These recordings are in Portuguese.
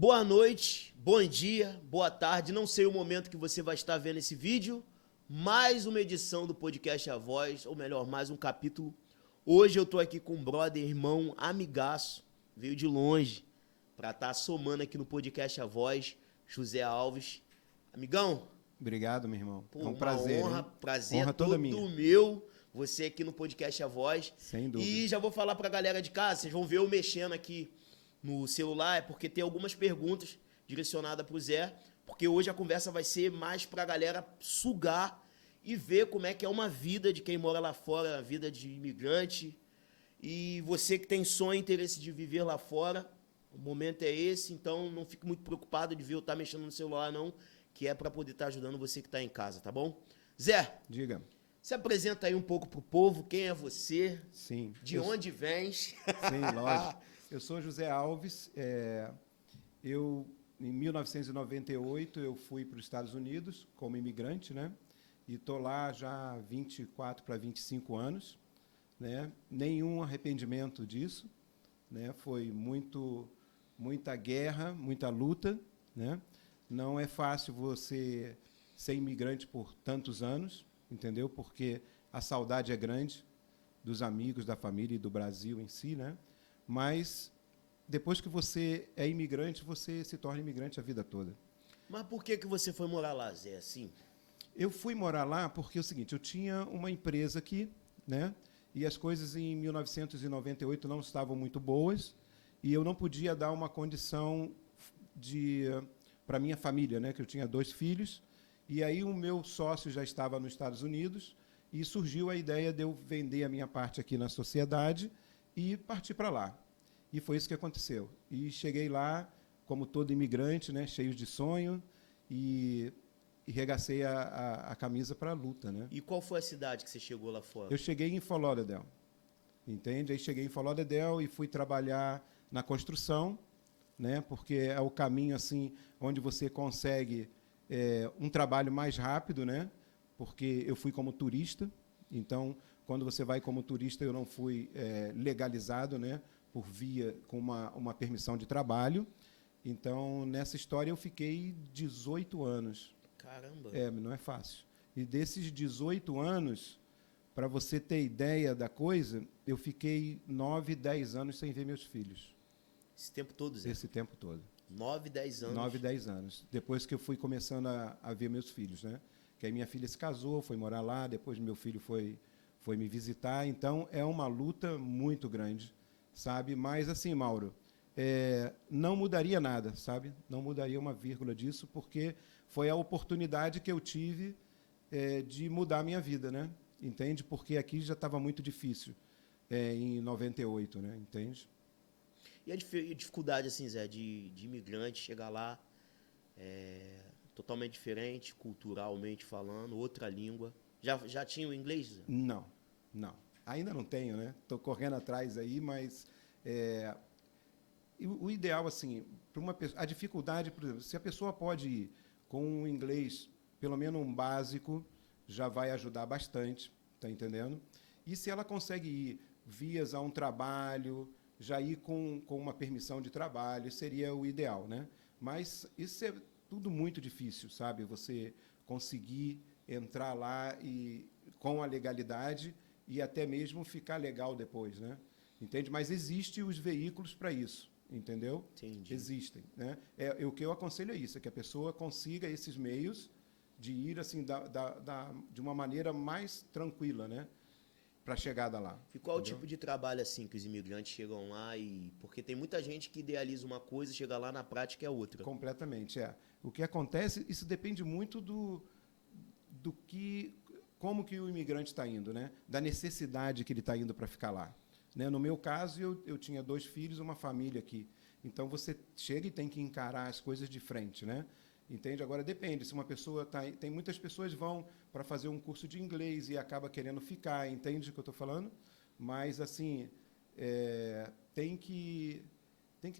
Boa noite, bom dia, boa tarde. Não sei o momento que você vai estar vendo esse vídeo. Mais uma edição do podcast A Voz, ou melhor, mais um capítulo. Hoje eu tô aqui com um brother, irmão, amigaço. Veio de longe para estar somando aqui no podcast A Voz, José Alves. Amigão. Obrigado, meu irmão. Pô, é um prazer, honra, hein? prazer Honra todo toda minha. meu. Você aqui no podcast A Voz. Sem dúvida. E já vou falar pra galera de casa, vocês vão ver eu mexendo aqui no celular, é porque tem algumas perguntas direcionadas pro Zé, porque hoje a conversa vai ser mais pra galera sugar e ver como é que é uma vida de quem mora lá fora, a vida de imigrante. E você que tem sonho e interesse de viver lá fora, o momento é esse, então não fique muito preocupado de ver eu estar mexendo no celular, não, que é para poder estar ajudando você que está em casa, tá bom? Zé, diga. Se apresenta aí um pouco pro povo, quem é você? Sim. De onde vens? Sim, lógico. Eu sou José Alves. Em 1998, eu fui para os Estados Unidos como imigrante, né? E estou lá já há 24 para 25 anos, né? Nenhum arrependimento disso, né? Foi muita guerra, muita luta, né? Não é fácil você ser imigrante por tantos anos, entendeu? Porque a saudade é grande dos amigos, da família e do Brasil em si, né? Mas depois que você é imigrante, você se torna imigrante a vida toda. Mas por que você foi morar lá, Zé, assim? Eu fui morar lá porque é o seguinte, eu tinha uma empresa aqui, né? E as coisas em 1998 não estavam muito boas e eu não podia dar uma condição para minha família, né? Que eu tinha 2 filhos. E aí o meu sócio já estava nos Estados Unidos e surgiu a ideia de eu vender a minha parte aqui na sociedade e partir para lá. E foi isso que aconteceu. E cheguei lá, como todo imigrante, né, cheio de sonho, e regacei a camisa para a luta, né? E qual foi a cidade que você chegou lá fora? Eu cheguei em Fort Lauderdale, entende? Aí cheguei em Fort Lauderdale e fui trabalhar na construção, né? Porque é o caminho assim onde você consegue um trabalho mais rápido, né? Porque eu fui como turista, então quando você vai como turista eu não fui legalizado, né? Por via com uma permissão de trabalho. Então nessa história eu fiquei 18 anos. Caramba. Não é fácil. E desses 18 anos, para você ter ideia da coisa, eu fiquei 9, 10 anos sem ver meus filhos. Esse tempo todo, Zé? Esse tempo todo. 9, 10 anos. 9, 10 anos. Depois que eu fui começando a ver meus filhos, né? Que aí minha filha se casou, foi morar lá, depois meu filho foi me visitar. Então, é uma luta muito grande, sabe? Mas, assim, Mauro, não mudaria nada, sabe? Não mudaria uma vírgula disso, porque foi a oportunidade que eu tive de mudar a minha vida, né? Entende? Porque aqui já estava muito difícil em 98, né? Entende? E a dificuldade, assim, Zé, de imigrante chegar lá, totalmente diferente, culturalmente falando, outra língua. Já tinha o inglês, Zé? Não. Ainda não tenho, né? Estou correndo atrás aí, mas o ideal, assim, para uma pessoa, a dificuldade, por exemplo, se a pessoa pode ir com um inglês, pelo menos um básico, já vai ajudar bastante, tá entendendo? E se ela consegue ir vias a um trabalho, já ir com uma permissão de trabalho, seria o ideal, né? Mas isso é tudo muito difícil, sabe? Você conseguir entrar lá e com a legalidade e até mesmo ficar legal depois, né? Entende? Mas existem os veículos para isso, entendeu? Entendi. Existem, né? O que eu aconselho é isso, é que a pessoa consiga esses meios de ir assim de uma maneira mais tranquila, né? Para a chegada lá. E qual entendeu? o tipo de trabalho assim que os imigrantes chegam lá e... Porque tem muita gente que idealiza uma coisa e chega lá na prática é outra. Completamente, O que acontece, isso depende muito como que o imigrante está indo, né? Da necessidade que ele está indo para ficar lá. Né? No meu caso, eu tinha 2 filhos, uma família aqui. Então, você chega e tem que encarar as coisas de frente, né? Entende? Agora, depende. Se uma pessoa tem muitas pessoas vão para fazer um curso de inglês e acaba querendo ficar, entende o que eu estou falando? Mas, assim, tem que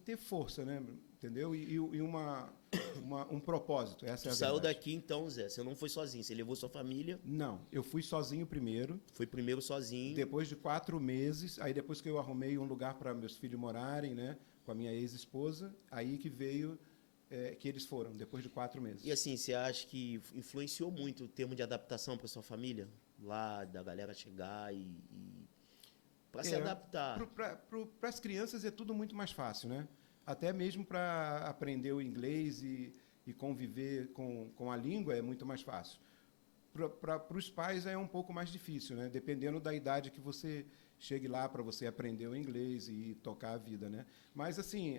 ter força, né? Entendeu? E um propósito. Essa é a verdade. Saiu daqui, então, Zé, você não foi sozinho, você levou sua família? Não, eu fui sozinho primeiro. Foi primeiro sozinho. Depois de 4 meses, aí depois que eu arrumei um lugar para meus filhos morarem, né? com a minha ex-esposa, aí que veio, que eles foram, depois de 4 meses. E assim, você acha que influenciou muito o termo de adaptação para sua família? Lá, da galera chegar e para se adaptar. Para as crianças é tudo muito mais fácil, né? Até mesmo para aprender o inglês e conviver com a língua é muito mais fácil. Para os pais é um pouco mais difícil, né? Dependendo da idade que você chegue lá para você aprender o inglês e tocar a vida, né? Mas assim,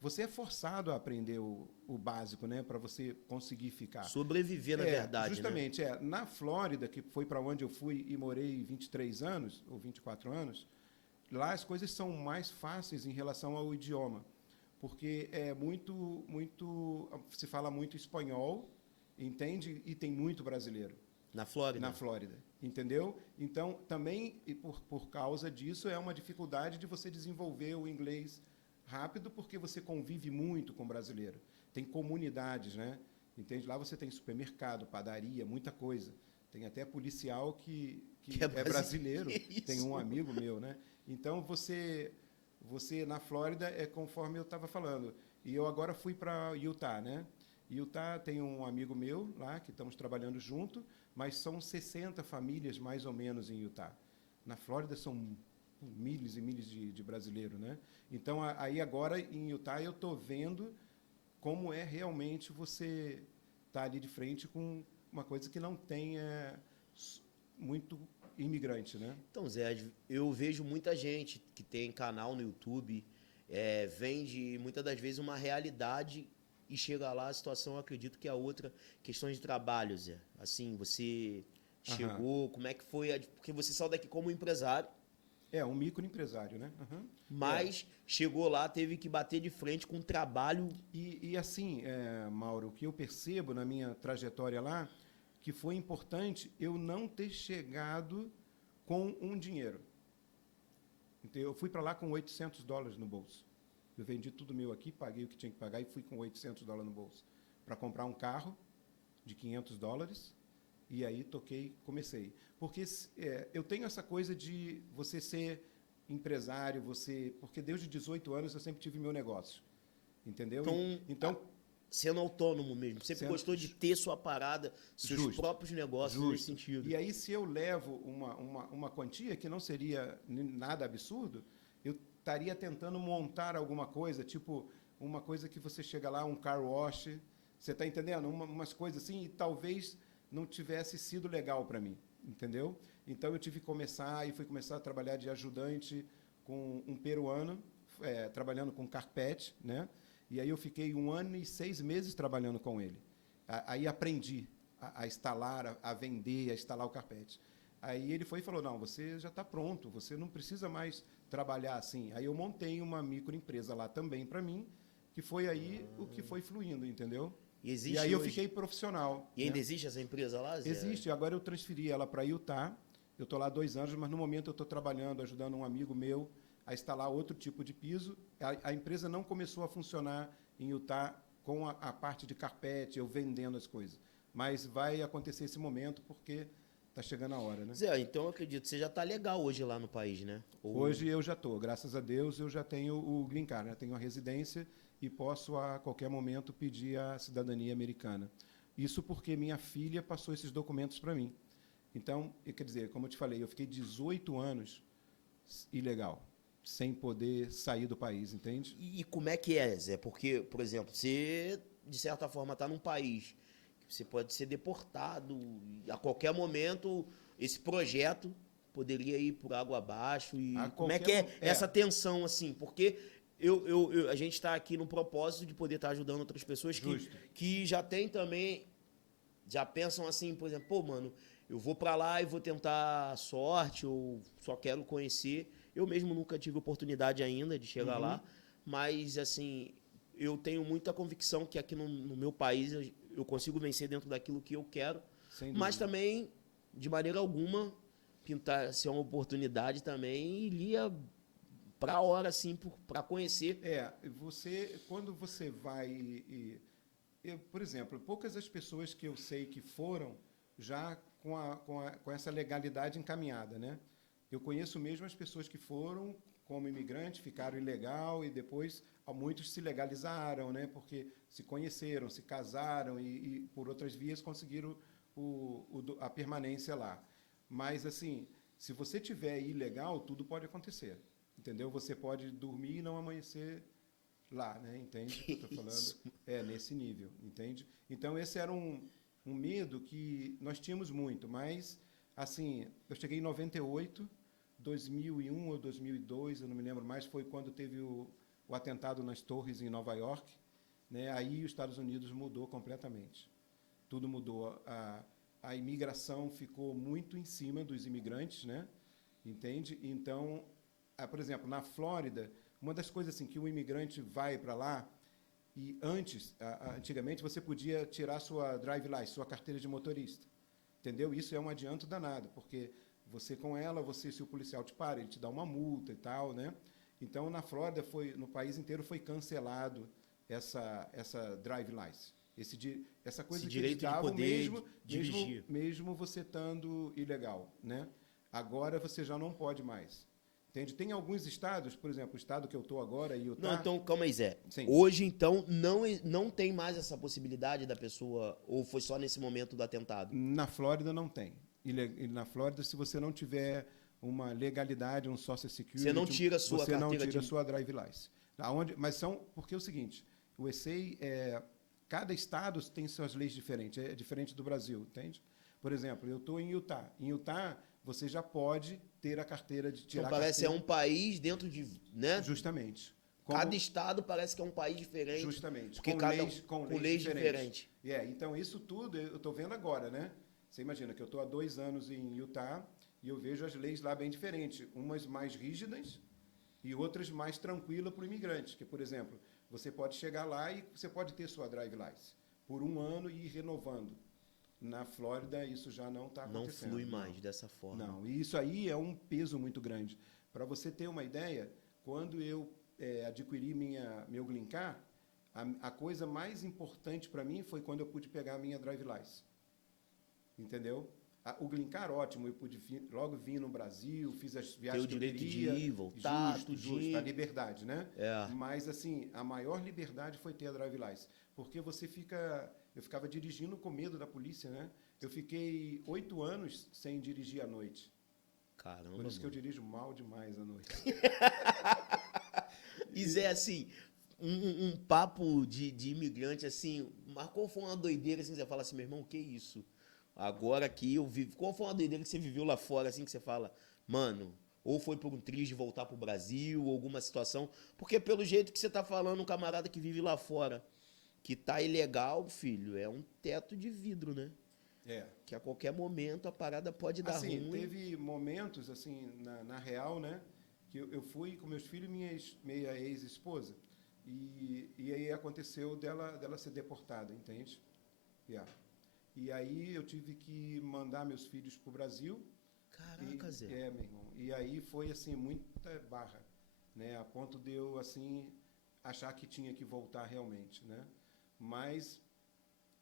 você é forçado a aprender o básico, né? Para você conseguir ficar. Sobreviver, na verdade, justamente, né? Na Flórida, que foi para onde eu fui e morei 23 anos, ou 24 anos, lá as coisas são mais fáceis em relação ao idioma, porque se fala muito espanhol, entende? E tem muito brasileiro. Na Flórida? Na Flórida, entendeu? Então, também, e por causa disso, é uma dificuldade de você desenvolver o inglês rápido, porque você convive muito com brasileiro. Tem comunidades, né? Entende? Lá você tem supermercado, padaria, muita coisa. Tem até policial que é brasileiro. Tem um amigo meu, né? Então, você na Flórida é conforme eu estava falando. E eu agora fui para Utah, né? Utah tem um amigo meu lá, que estamos trabalhando junto, mas são 60 famílias, mais ou menos, em Utah. Na Flórida são milhas e milhas de brasileiros, né? Então, aí agora, em Utah, eu estou vendo como é realmente você estar ali de frente com uma coisa que não tem muito imigrante, né? Então, Zé, eu vejo muita gente que tem canal no YouTube, vende muitas das vezes uma realidade e chega lá, a situação, eu acredito que é outra. Questões de trabalho, Zé. Assim, você chegou, como é que foi? Porque você saiu daqui como empresário. Um microempresário, né? Mas chegou lá, teve que bater de frente com o trabalho. E assim, Mauro, o que eu percebo na minha trajetória lá, que foi importante eu não ter chegado com um dinheiro. Então, eu fui para lá com $800 no bolso. Eu vendi tudo meu aqui, paguei o que tinha que pagar e fui com $800 no bolso para comprar um carro de $500 e aí comecei. Porque eu tenho essa coisa de você ser empresário, porque desde 18 anos eu sempre tive meu negócio, entendeu? Então sendo autônomo mesmo, sempre gostou de ter sua parada, seus próprios negócios nesse sentido. E aí, se eu levo uma quantia que não seria nada absurdo, eu estaria tentando montar alguma coisa, tipo uma coisa que você chega lá, um car wash, você está entendendo? Umas coisas assim, e talvez não tivesse sido legal para mim, entendeu? Então, eu tive que fui começar a trabalhar de ajudante com um peruano, trabalhando com carpete, né? E aí eu fiquei 1 ano e 6 meses trabalhando com ele. Aí aprendi a instalar, a vender, a instalar o carpete. Aí ele foi e falou, não, você já está pronto, você não precisa mais trabalhar assim. Aí eu montei uma microempresa lá também para mim, que foi aí o que foi fluindo, entendeu? E aí eu fiquei profissional. E ainda existe essa empresa lá, Zé? Existe, agora eu transferi ela para Utah. Eu estou lá 2 anos, mas no momento eu estou trabalhando, ajudando um amigo meu a instalar outro tipo de piso. A empresa não começou a funcionar em Utah com a parte de carpete, eu vendendo as coisas. Mas vai acontecer esse momento porque está chegando a hora, né? Zé, então eu acredito que você já está legal hoje lá no país, né? Hoje eu já estou, graças a Deus, eu já tenho o green card, né? Tenho a residência e posso a qualquer momento pedir a cidadania americana. Isso porque minha filha passou esses documentos para mim. Então, quer dizer, como eu te falei, eu fiquei 18 anos ilegal, sem poder sair do país, entende? E como é que é, Zé? Porque, por exemplo, você, de certa forma, está num país que você pode ser deportado e a qualquer momento esse projeto poderia ir por água abaixo. E como é que é essa tensão, assim? Porque a gente está aqui no propósito de poder estar ajudando outras pessoas que já tem também, já pensam assim, por exemplo, pô, mano, eu vou para lá e vou tentar sorte, ou só quero conhecer. Eu mesmo nunca tive oportunidade ainda de chegar lá, mas, assim, eu tenho muita convicção que aqui no meu país eu consigo vencer dentro daquilo que eu quero, mas também, de maneira alguma, pintar ser uma oportunidade também iria para a hora, assim, para conhecer. Quando você vai... por exemplo, poucas as pessoas que eu sei que foram já com essa legalidade encaminhada, né? Eu conheço mesmo as pessoas que foram como imigrantes, ficaram ilegal e depois muitos se legalizaram, né? Porque se conheceram, se casaram e por outras vias conseguiram a permanência lá. Mas, assim, se você tiver ilegal, tudo pode acontecer, entendeu? Você pode dormir e não amanhecer lá, né? Entende o que eu estou falando? É, nesse nível, entende? Então, esse era um medo que nós tínhamos muito, mas, assim, eu cheguei em 98, 2001 ou 2002, eu não me lembro mais, foi quando teve o atentado nas torres em Nova York, né? Aí os Estados Unidos mudou completamente. Tudo mudou. A imigração ficou muito em cima dos imigrantes, né? Entende? Então, por exemplo, na Flórida, uma das coisas assim que o imigrante vai para lá, e antigamente você podia tirar sua drive license, sua carteira de motorista, entendeu? Isso é um adianto danado, porque você com ela, se o policial te para, ele te dá uma multa e tal, né? Então, na Flórida, no país inteiro foi cancelado essa drive license. Essa coisa Esse que eles direito de davam poder dirigir. mesmo você estando ilegal, né? Agora você já não pode mais. Entende? Tem alguns estados, por exemplo, o estado que eu estou agora, Utah... Não, então, calma aí, Zé. Sim. Hoje, então, não tem mais essa possibilidade da pessoa, ou foi só nesse momento do atentado? Na Flórida não tem. E na Flórida, se você não tiver uma legalidade, um Social Security... Você não tira a sua você carteira não tira a sua drive license. Porque é o seguinte, o ESEI, cada estado tem suas leis diferentes, é diferente do Brasil, entende? Por exemplo, eu estou em Utah. Em Utah, você já pode ter a carteira de tirar. Então parece que é um país dentro de, né? Justamente. Cada estado parece que é um país diferente. Justamente. Porque com leis diferentes. Então isso tudo eu estou vendo agora, né? Você imagina que eu estou há 2 anos em Utah e eu vejo as leis lá bem diferentes. Umas mais rígidas e outras mais tranquilas para o imigrante. Que, por exemplo, você pode chegar lá e você pode ter sua drive license por 1 ano e ir renovando. Na Flórida, isso já não está acontecendo. Não flui mais dessa forma. Não, e isso aí é um peso muito grande. Para você ter uma ideia, quando eu adquiri meu Green Card, a coisa mais importante para mim foi quando eu pude pegar a minha drive license. Entendeu? O Green Card, ótimo, eu pude logo vir no Brasil, fiz as viagens que eu queria. Ter o direito de ir, voltar, justo, a liberdade, né? É. Mas, assim, a maior liberdade foi ter a drive license. Porque eu ficava dirigindo com medo da polícia, né? Eu fiquei 8 anos sem dirigir à noite. Caramba, por isso que eu mano. dirijo mal demais à noite. E Zé, assim, um papo de imigrante, assim, mas qual foi uma doideira, assim, você fala assim, meu irmão, o que é isso? Agora aqui eu vivo... Qual foi uma doideira que você viveu lá fora, assim, que você fala, mano, ou foi por um triz de voltar pro Brasil, ou alguma situação? Porque pelo jeito que você tá falando, um camarada que vive lá fora, que tá ilegal, filho, é um teto de vidro, né? É. Que a qualquer momento a parada pode dar assim, ruim. Teve momentos, assim, na real, né? Que eu fui com meus filhos e minha ex-esposa. E aí aconteceu dela ser deportada, entende? Yeah. E aí eu tive que mandar meus filhos pro Brasil. Caraca, Zé. Meu irmão. E aí foi, assim, muita barra, né? A ponto de eu, assim, achar que tinha que voltar realmente, né? Mas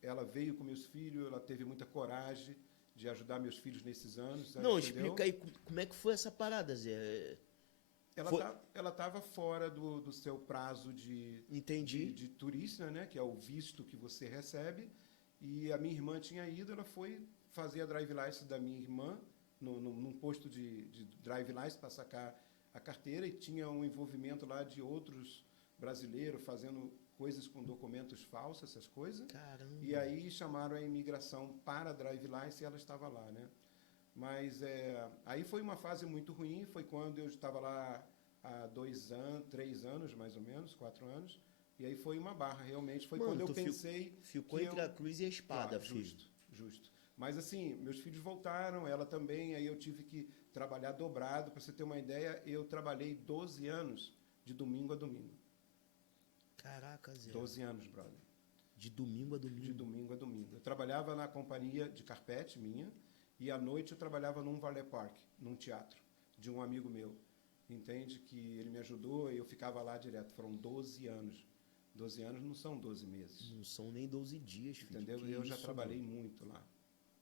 ela veio com meus filhos, ela teve muita coragem de ajudar meus filhos nesses anos. Não, entendeu? explica aí como é que foi essa parada, Zé. Ela estava fora do seu prazo de turista, né? Que é o visto que você recebe. E a minha irmã tinha ido, ela foi fazer a drive license da minha irmã num posto de drive license para sacar a carteira e tinha um envolvimento lá de outros brasileiros fazendo coisas com documentos falsos, essas coisas. Caramba. E aí chamaram a imigração para a drive license e ela estava lá, né? Mas aí foi uma fase muito ruim, foi quando eu estava lá há 2 anos, 3 anos, mais ou menos, 4 anos, e aí foi uma barra, realmente, foi Mano, quando eu pensei... Ficou entre a cruz e a espada, filho. Justo. Mas assim, meus filhos voltaram, ela também, aí eu tive que trabalhar dobrado, para você ter uma ideia, eu trabalhei 12 anos, de domingo a domingo. Caraca, Zé. 12 anos, brother. De domingo a domingo? De domingo a domingo. Eu trabalhava na companhia de carpete minha, e à noite eu trabalhava num Valet Park, num teatro, de um amigo meu. Entende? Que ele me ajudou e eu ficava lá direto. Foram 12 anos. 12 anos não são 12 meses. Não são nem 12 dias, filho. Entendeu? Eu já trabalhei muito lá.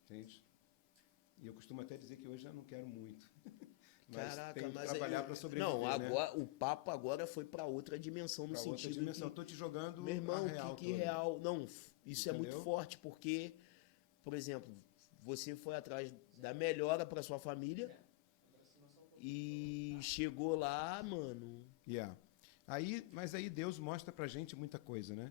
Entende? E eu costumo até dizer que hoje já não quero muito. Mas Caraca, tenho que mas trabalhar para sobreviver, não, né? agora o papo agora foi para outra dimensão no Para outra sentido dimensão. que, Tô te jogando meu irmão, a real que toda. real, não, isso é muito Entendeu? forte porque, por exemplo, você foi atrás da melhora para sua família e chegou lá, mano. Yeah. Mas aí Deus mostra pra gente muita coisa, né?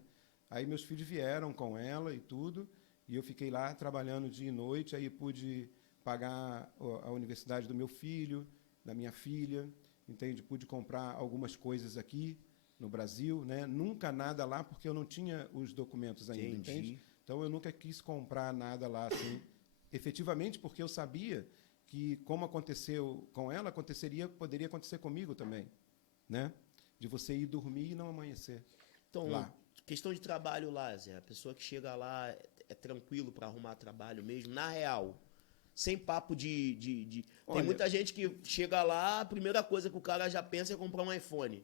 Aí meus filhos vieram com ela e tudo, e eu fiquei lá trabalhando dia e noite, aí pude pagar a universidade do meu filho, da minha filha, entende? Pude comprar algumas coisas aqui no Brasil, né? Nunca nada lá porque eu não tinha os documentos ainda, Entendi. entende? Então eu nunca quis comprar nada lá assim, efetivamente, porque eu sabia que como aconteceu com ela, poderia acontecer comigo também, né? De você ir dormir e não amanhecer Então, lá. questão de trabalho lá, Zé, a pessoa que chega lá é tranquilo para arrumar trabalho mesmo, na real. Sem papo de... Tem Olha, muita gente que chega lá, a primeira coisa que o cara já pensa é comprar um iPhone.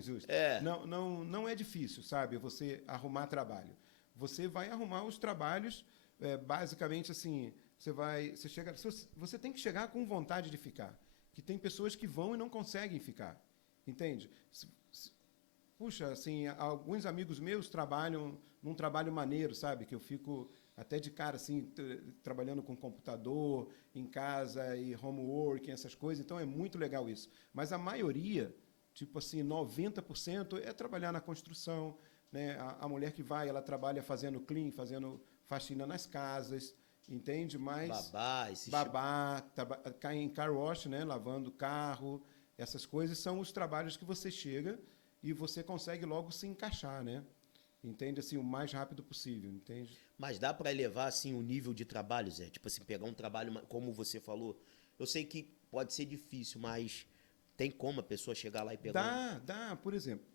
justo. É. Não é difícil, sabe? Você arrumar trabalho. Você vai arrumar os trabalhos, basicamente assim, você tem que chegar com vontade de ficar. Que tem pessoas que vão e não conseguem ficar, entende? Puxa, assim, alguns amigos meus trabalham num trabalho maneiro, sabe? Que eu fico até de cara, assim, trabalhando com computador, em casa, e homework, essas coisas. Então, é muito legal isso. Mas a maioria, tipo assim, 90% é trabalhar na construção, né? A mulher que vai, ela trabalha fazendo clean, fazendo faxina nas casas, entende? Mas babá, cai em car wash, né? Lavando carro, essas coisas são os trabalhos que você chega e você consegue logo se encaixar, né? Entende? Assim, o mais rápido possível, entende? Mas dá para elevar, assim, o nível de trabalho, Zé? Tipo assim, pegar um trabalho, como você falou. Eu sei que pode ser difícil, mas tem como a pessoa chegar lá e pegar Dá. Por exemplo,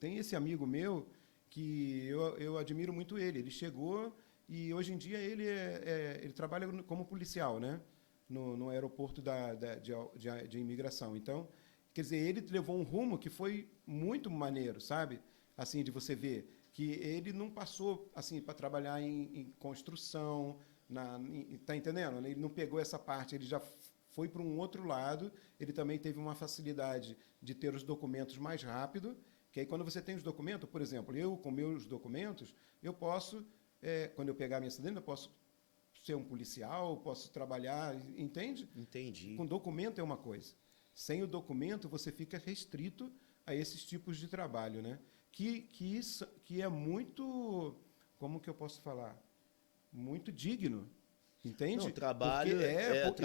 tem esse amigo meu que eu admiro muito ele. Ele chegou e hoje em dia ele trabalha como policial, né? No aeroporto de imigração. Então, quer dizer, ele levou um rumo que foi muito maneiro, sabe? Assim, de você ver que ele não passou assim para trabalhar em construção, tá entendendo? Ele não pegou essa parte, ele já foi para um outro lado. Ele também teve uma facilidade de ter os documentos mais rápido, que aí quando você tem os documentos, por exemplo, eu com meus documentos, eu posso, quando eu pegar a minha cidadania, eu posso ser um policial, posso trabalhar, entende? Entendi. Com documento é uma coisa. Sem o documento, você fica restrito a esses tipos de trabalho, né? Que é muito, como que eu posso falar? Muito digno, entende? Não, trabalho Porque,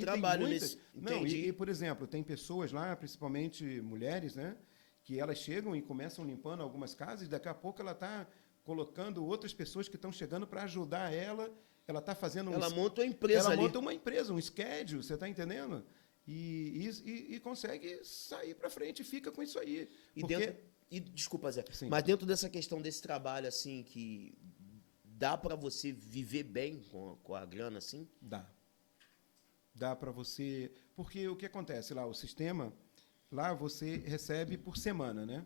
trabalho muitas, nesse... Entendi. por exemplo, tem pessoas lá, principalmente mulheres, né? Que elas chegam e começam limpando algumas casas e daqui a pouco ela está colocando outras pessoas que estão chegando para ajudar ela. Ela está fazendo Ela monta uma empresa ali. Ela monta uma empresa, um schedule, você está entendendo? E consegue sair para frente e fica com isso aí. Desculpa, Zé, Sim. mas dentro dessa questão desse trabalho, assim, que dá para você viver bem com a grana, assim? Dá para você... Porque o que acontece lá, o sistema, lá você recebe por semana, né?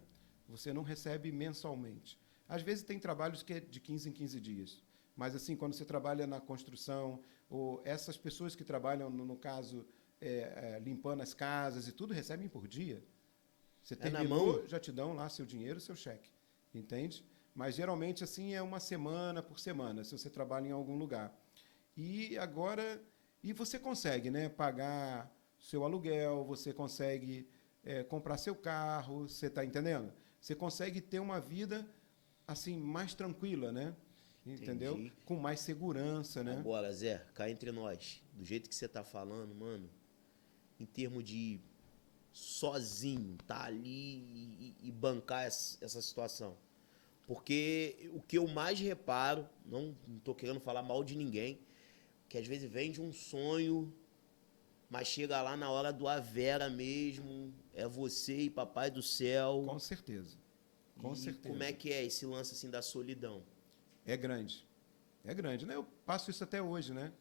Você não recebe mensalmente. Às vezes tem trabalhos que é de 15 em 15 dias. Mas, assim, quando você trabalha na construção, ou essas pessoas que trabalham, no caso, limpando as casas e tudo, recebem por dia. Você terminou, já te dão lá seu dinheiro, seu cheque. Entende? Mas, geralmente, assim, é uma semana por semana, se você trabalha em algum lugar. E você consegue, né, pagar seu aluguel, você consegue comprar seu carro, você está entendendo? Você consegue ter uma vida, assim, mais tranquila, né? Entendeu? Entendi. Com mais segurança, né? Agora, Zé, cá entre nós, do jeito que você tá falando, mano, em termos de sozinho, tá ali e bancar essa situação. Porque o que eu mais reparo, não tô querendo falar mal de ninguém, que às vezes vem de um sonho, mas chega lá na hora do a Vera mesmo, é você e papai do céu. Com certeza. Com certeza. Como é que é esse lance assim da solidão? É grande. É grande, né? Eu passo isso até hoje, né?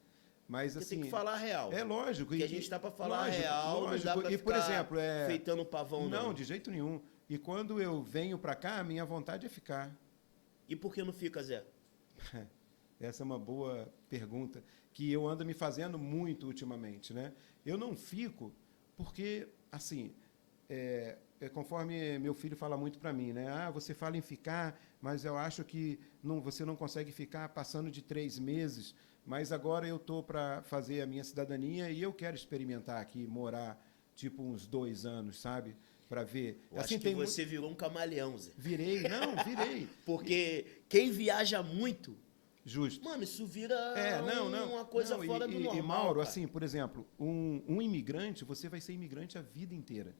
Mas Você assim, tem que falar a real. É lógico. Porque a gente está para falar lógico, a real, lógico. não dá para ficar por exemplo, feitando pavão, não. Não, de jeito nenhum. E quando eu venho para cá, a minha vontade é ficar. E por que não fica, Zé? Essa é uma boa pergunta que eu ando me fazendo muito ultimamente, né? Eu não fico porque, assim, conforme meu filho fala muito para mim, né? Ah, você fala em ficar, mas eu acho que você não consegue ficar passando de 3 meses. Mas agora eu tô para fazer a minha cidadania e eu quero experimentar aqui, morar tipo uns 2 anos, sabe? Para ver. Eu Assim acho que você virou um camaleão, Zé. Virei, não, virei. Porque quem viaja muito, Justo. mano, isso vira Não. uma coisa Não, fora do normal, e Mauro, cara. assim, por exemplo, um imigrante, você vai ser imigrante a vida inteira.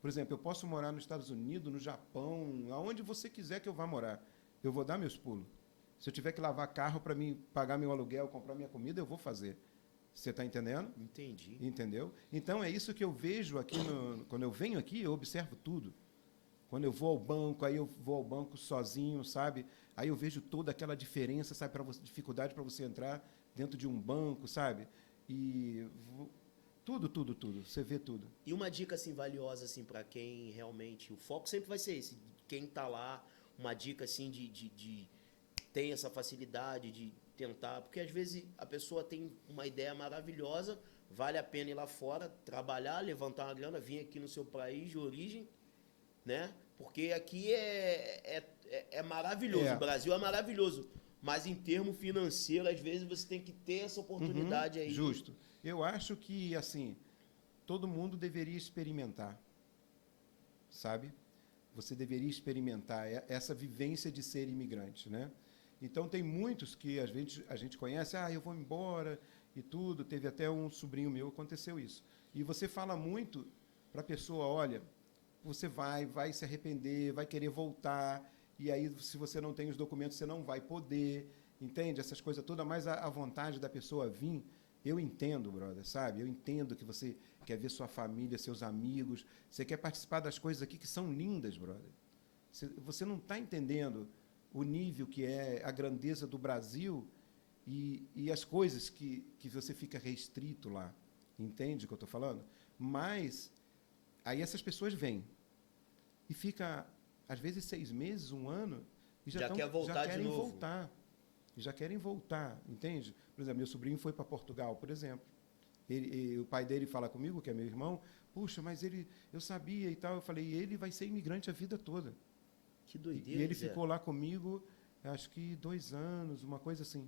Por exemplo, eu posso morar nos Estados Unidos, no Japão, aonde você quiser que eu vá morar. Eu vou dar meus pulos. Se eu tiver que lavar carro para mim pagar meu aluguel, comprar minha comida, eu vou fazer. Você está entendendo? Entendi. Entendeu? Então é isso que eu vejo aqui quando eu venho aqui, eu observo tudo. Quando eu vou ao banco, aí eu vou ao banco sozinho, sabe? Aí eu vejo toda aquela diferença, sabe, dificuldade para você entrar dentro de um banco, sabe? E tudo, você vê tudo. E uma dica assim valiosa assim para quem realmente, o foco sempre vai ser esse, quem tá lá, uma dica assim de tem essa facilidade de tentar, porque às vezes a pessoa tem uma ideia maravilhosa, vale a pena ir lá fora, trabalhar, levantar uma grana, vir aqui no seu país de origem, né? Porque aqui é maravilhoso, o Brasil é maravilhoso, mas em termo financeiro, às vezes você tem que ter essa oportunidade aí. Justo. Eu acho que, assim, todo mundo deveria experimentar, sabe? Você deveria experimentar essa vivência de ser imigrante, né? Então, tem muitos que a gente conhece, eu vou embora e tudo. Teve até um sobrinho meu, aconteceu isso. E você fala muito para a pessoa, olha, você vai se arrepender, vai querer voltar, e aí, se você não tem os documentos, você não vai poder, entende? Essas coisas todas, mas a vontade da pessoa vir, eu entendo, brother, sabe? Eu entendo que você quer ver sua família, seus amigos, você quer participar das coisas aqui que são lindas, brother. Você não está entendendo o nível que é a grandeza do Brasil e as coisas que você fica restrito lá. Entende o que eu estou falando? Mas aí essas pessoas vêm e fica, às vezes, 6 meses, 1 ano, e já querem voltar. E já querem voltar, entende? Por exemplo, meu sobrinho foi para Portugal, por exemplo. O pai dele fala comigo, que é meu irmão, puxa, mas eu sabia e tal. Eu falei, ele vai ser imigrante a vida toda. Que doideira, E ele ficou lá comigo, acho que 2 anos, uma coisa assim.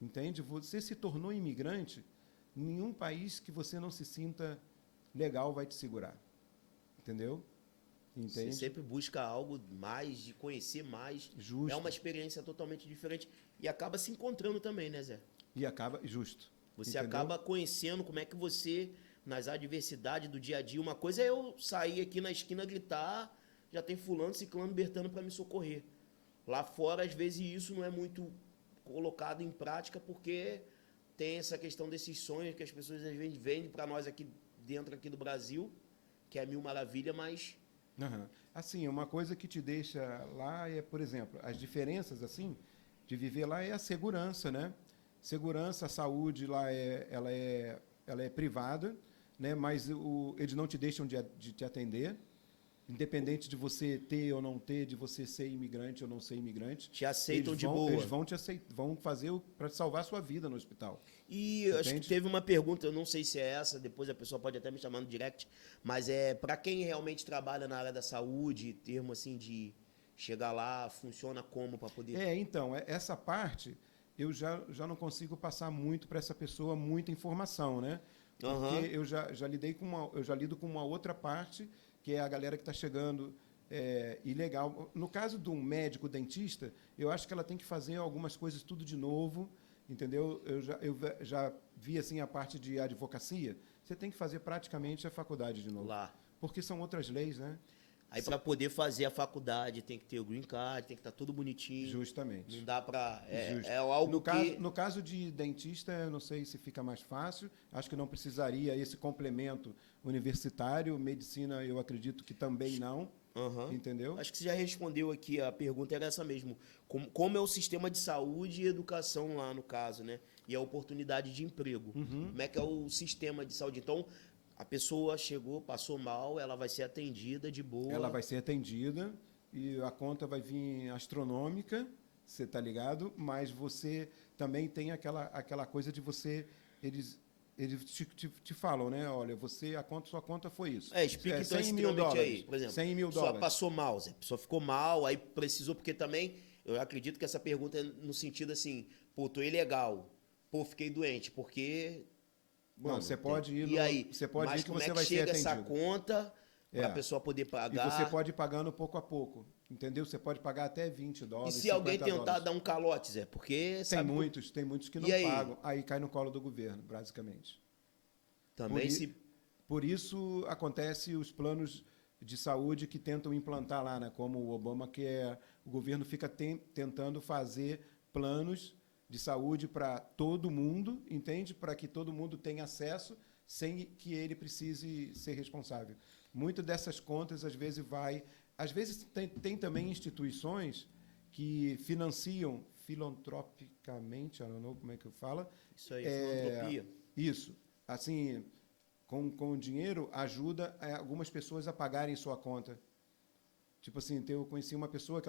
Entende? Você se tornou imigrante, nenhum país que você não se sinta legal vai te segurar. Entendeu? Entende? Você sempre busca algo mais, de conhecer mais. Justo. É uma experiência totalmente diferente. E acaba se encontrando também, né, Zé? E acaba, justo. Você entendeu? acaba conhecendo como é que você, nas adversidades do dia a dia, uma coisa é eu sair aqui na esquina gritar, já tem fulano, ciclano, bertando para me socorrer. Lá fora, às vezes, isso não é muito colocado em prática, porque tem essa questão desses sonhos que as pessoas às vezes vendem para nós aqui dentro aqui do Brasil, que é mil maravilha, mas... Uhum. Assim, uma coisa que te deixa lá é, por exemplo, as diferenças assim de viver lá é a segurança, né? Segurança, a saúde lá ela é privada, né? Mas eles não te deixam de te atender, independente de você ter ou não ter, de você ser imigrante ou não ser imigrante. Te aceitam de boa. Eles vão te aceitar, vão fazer para salvar a sua vida no hospital. E eu acho que teve uma pergunta, eu não sei se é essa, depois a pessoa pode até me chamar no direct, mas é para quem realmente trabalha na área da saúde, termo assim de chegar lá, funciona como para poder... Então, essa parte eu já não consigo passar muito para essa pessoa muita informação, né? Porque eu já lido com uma outra parte, que é a galera que está chegando ilegal. No caso de um médico dentista, eu acho que ela tem que fazer algumas coisas tudo de novo, entendeu? Eu já vi assim a parte de advocacia. Você tem que fazer praticamente a faculdade de novo. Lá. Porque são outras leis, né? Aí para poder fazer a faculdade tem que ter o green card, tem que estar tudo bonitinho. Justamente. Não dá para... É algo No caso de dentista, eu não sei se fica mais fácil. Acho que não precisaria esse complemento universitário. Medicina, eu acredito que também não. Entendeu? Acho que você já respondeu aqui, a pergunta era essa mesmo. Como é o sistema de saúde e educação lá, no caso, né? E a oportunidade de emprego. Como é que é o sistema de saúde? Então, a pessoa chegou, passou mal, ela vai ser atendida de boa. Ela vai ser atendida e a conta vai vir astronômica, você tá ligado? Mas você também tem aquela coisa de você... Eles te falam, né? Olha, sua conta foi isso. Explica então 100 esse mil trâmite dólares. aí. Por exemplo, 100 mil a pessoa dólares. passou mal, Zé. A pessoa ficou mal, aí precisou, porque também, eu acredito que essa pergunta é no sentido assim, pô, tô ilegal, pô, fiquei doente, porque... Não, você pode ir e aí? você pode Mas ir que como você é que vai ser chega atendido. essa conta para a pessoa poder E pagar? você pode ir pagando pouco a pouco, entendeu? Você pode pagar até 20 E dólares, se alguém 50 tentar dólares. dar um calote, Zé? Porque Tem sabe muitos que não E aí? pagam. Aí cai no colo do governo, basicamente. também Por isso acontece os planos de saúde que tentam implantar lá, né? Como o Obama, o governo fica tentando fazer planos de saúde para todo mundo, entende? Para que todo mundo tenha acesso sem que ele precise ser responsável. Muito dessas contas, às vezes, tem também instituições que financiam filantropicamente, eu não sei como é que eu falo. isso aí, filantropia. Isso. Assim, com o dinheiro, ajuda algumas pessoas a pagarem sua conta. Tipo assim, eu conheci uma pessoa que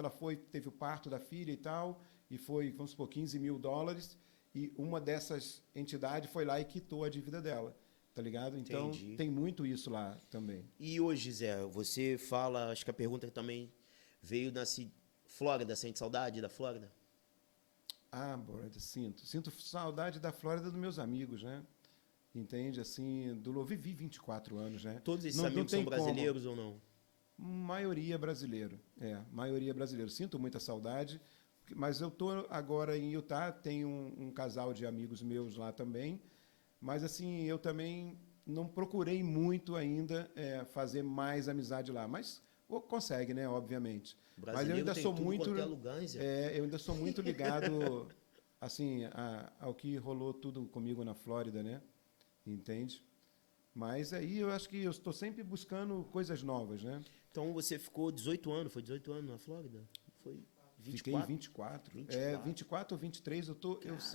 teve o parto da filha e tal, e foi, vamos supor, 15 mil dólares, e uma dessas entidades foi lá e quitou a dívida dela, tá ligado? Então, Entendi. tem muito isso lá também. E hoje, Zé, você fala, acho que a pergunta também veio da Flórida, sente saudade da Flórida? Ah, brother, sinto saudade da Flórida dos meus amigos, né? Entende? Assim, eu vivi 24 anos, né? Todos esses Não amigos tem são brasileiros ou não? Maioria brasileiro, maioria brasileiro. Sinto muita saudade, mas eu tô agora em Utah, tenho um casal de amigos meus lá também, mas assim, eu também não procurei muito ainda fazer mais amizade lá, mas consegue, né, obviamente. Mas eu Brasileiro ainda tem sou tudo muito, quanto é lugar, Zé. eu ainda sou muito ligado, assim, ao que rolou tudo comigo na Flórida, né? Entende? Mas aí eu acho que eu estou sempre buscando coisas novas, né? Então você ficou 18 anos, foi 18 anos na Flórida? Foi 24? Fiquei 24. 24 ou 23, eu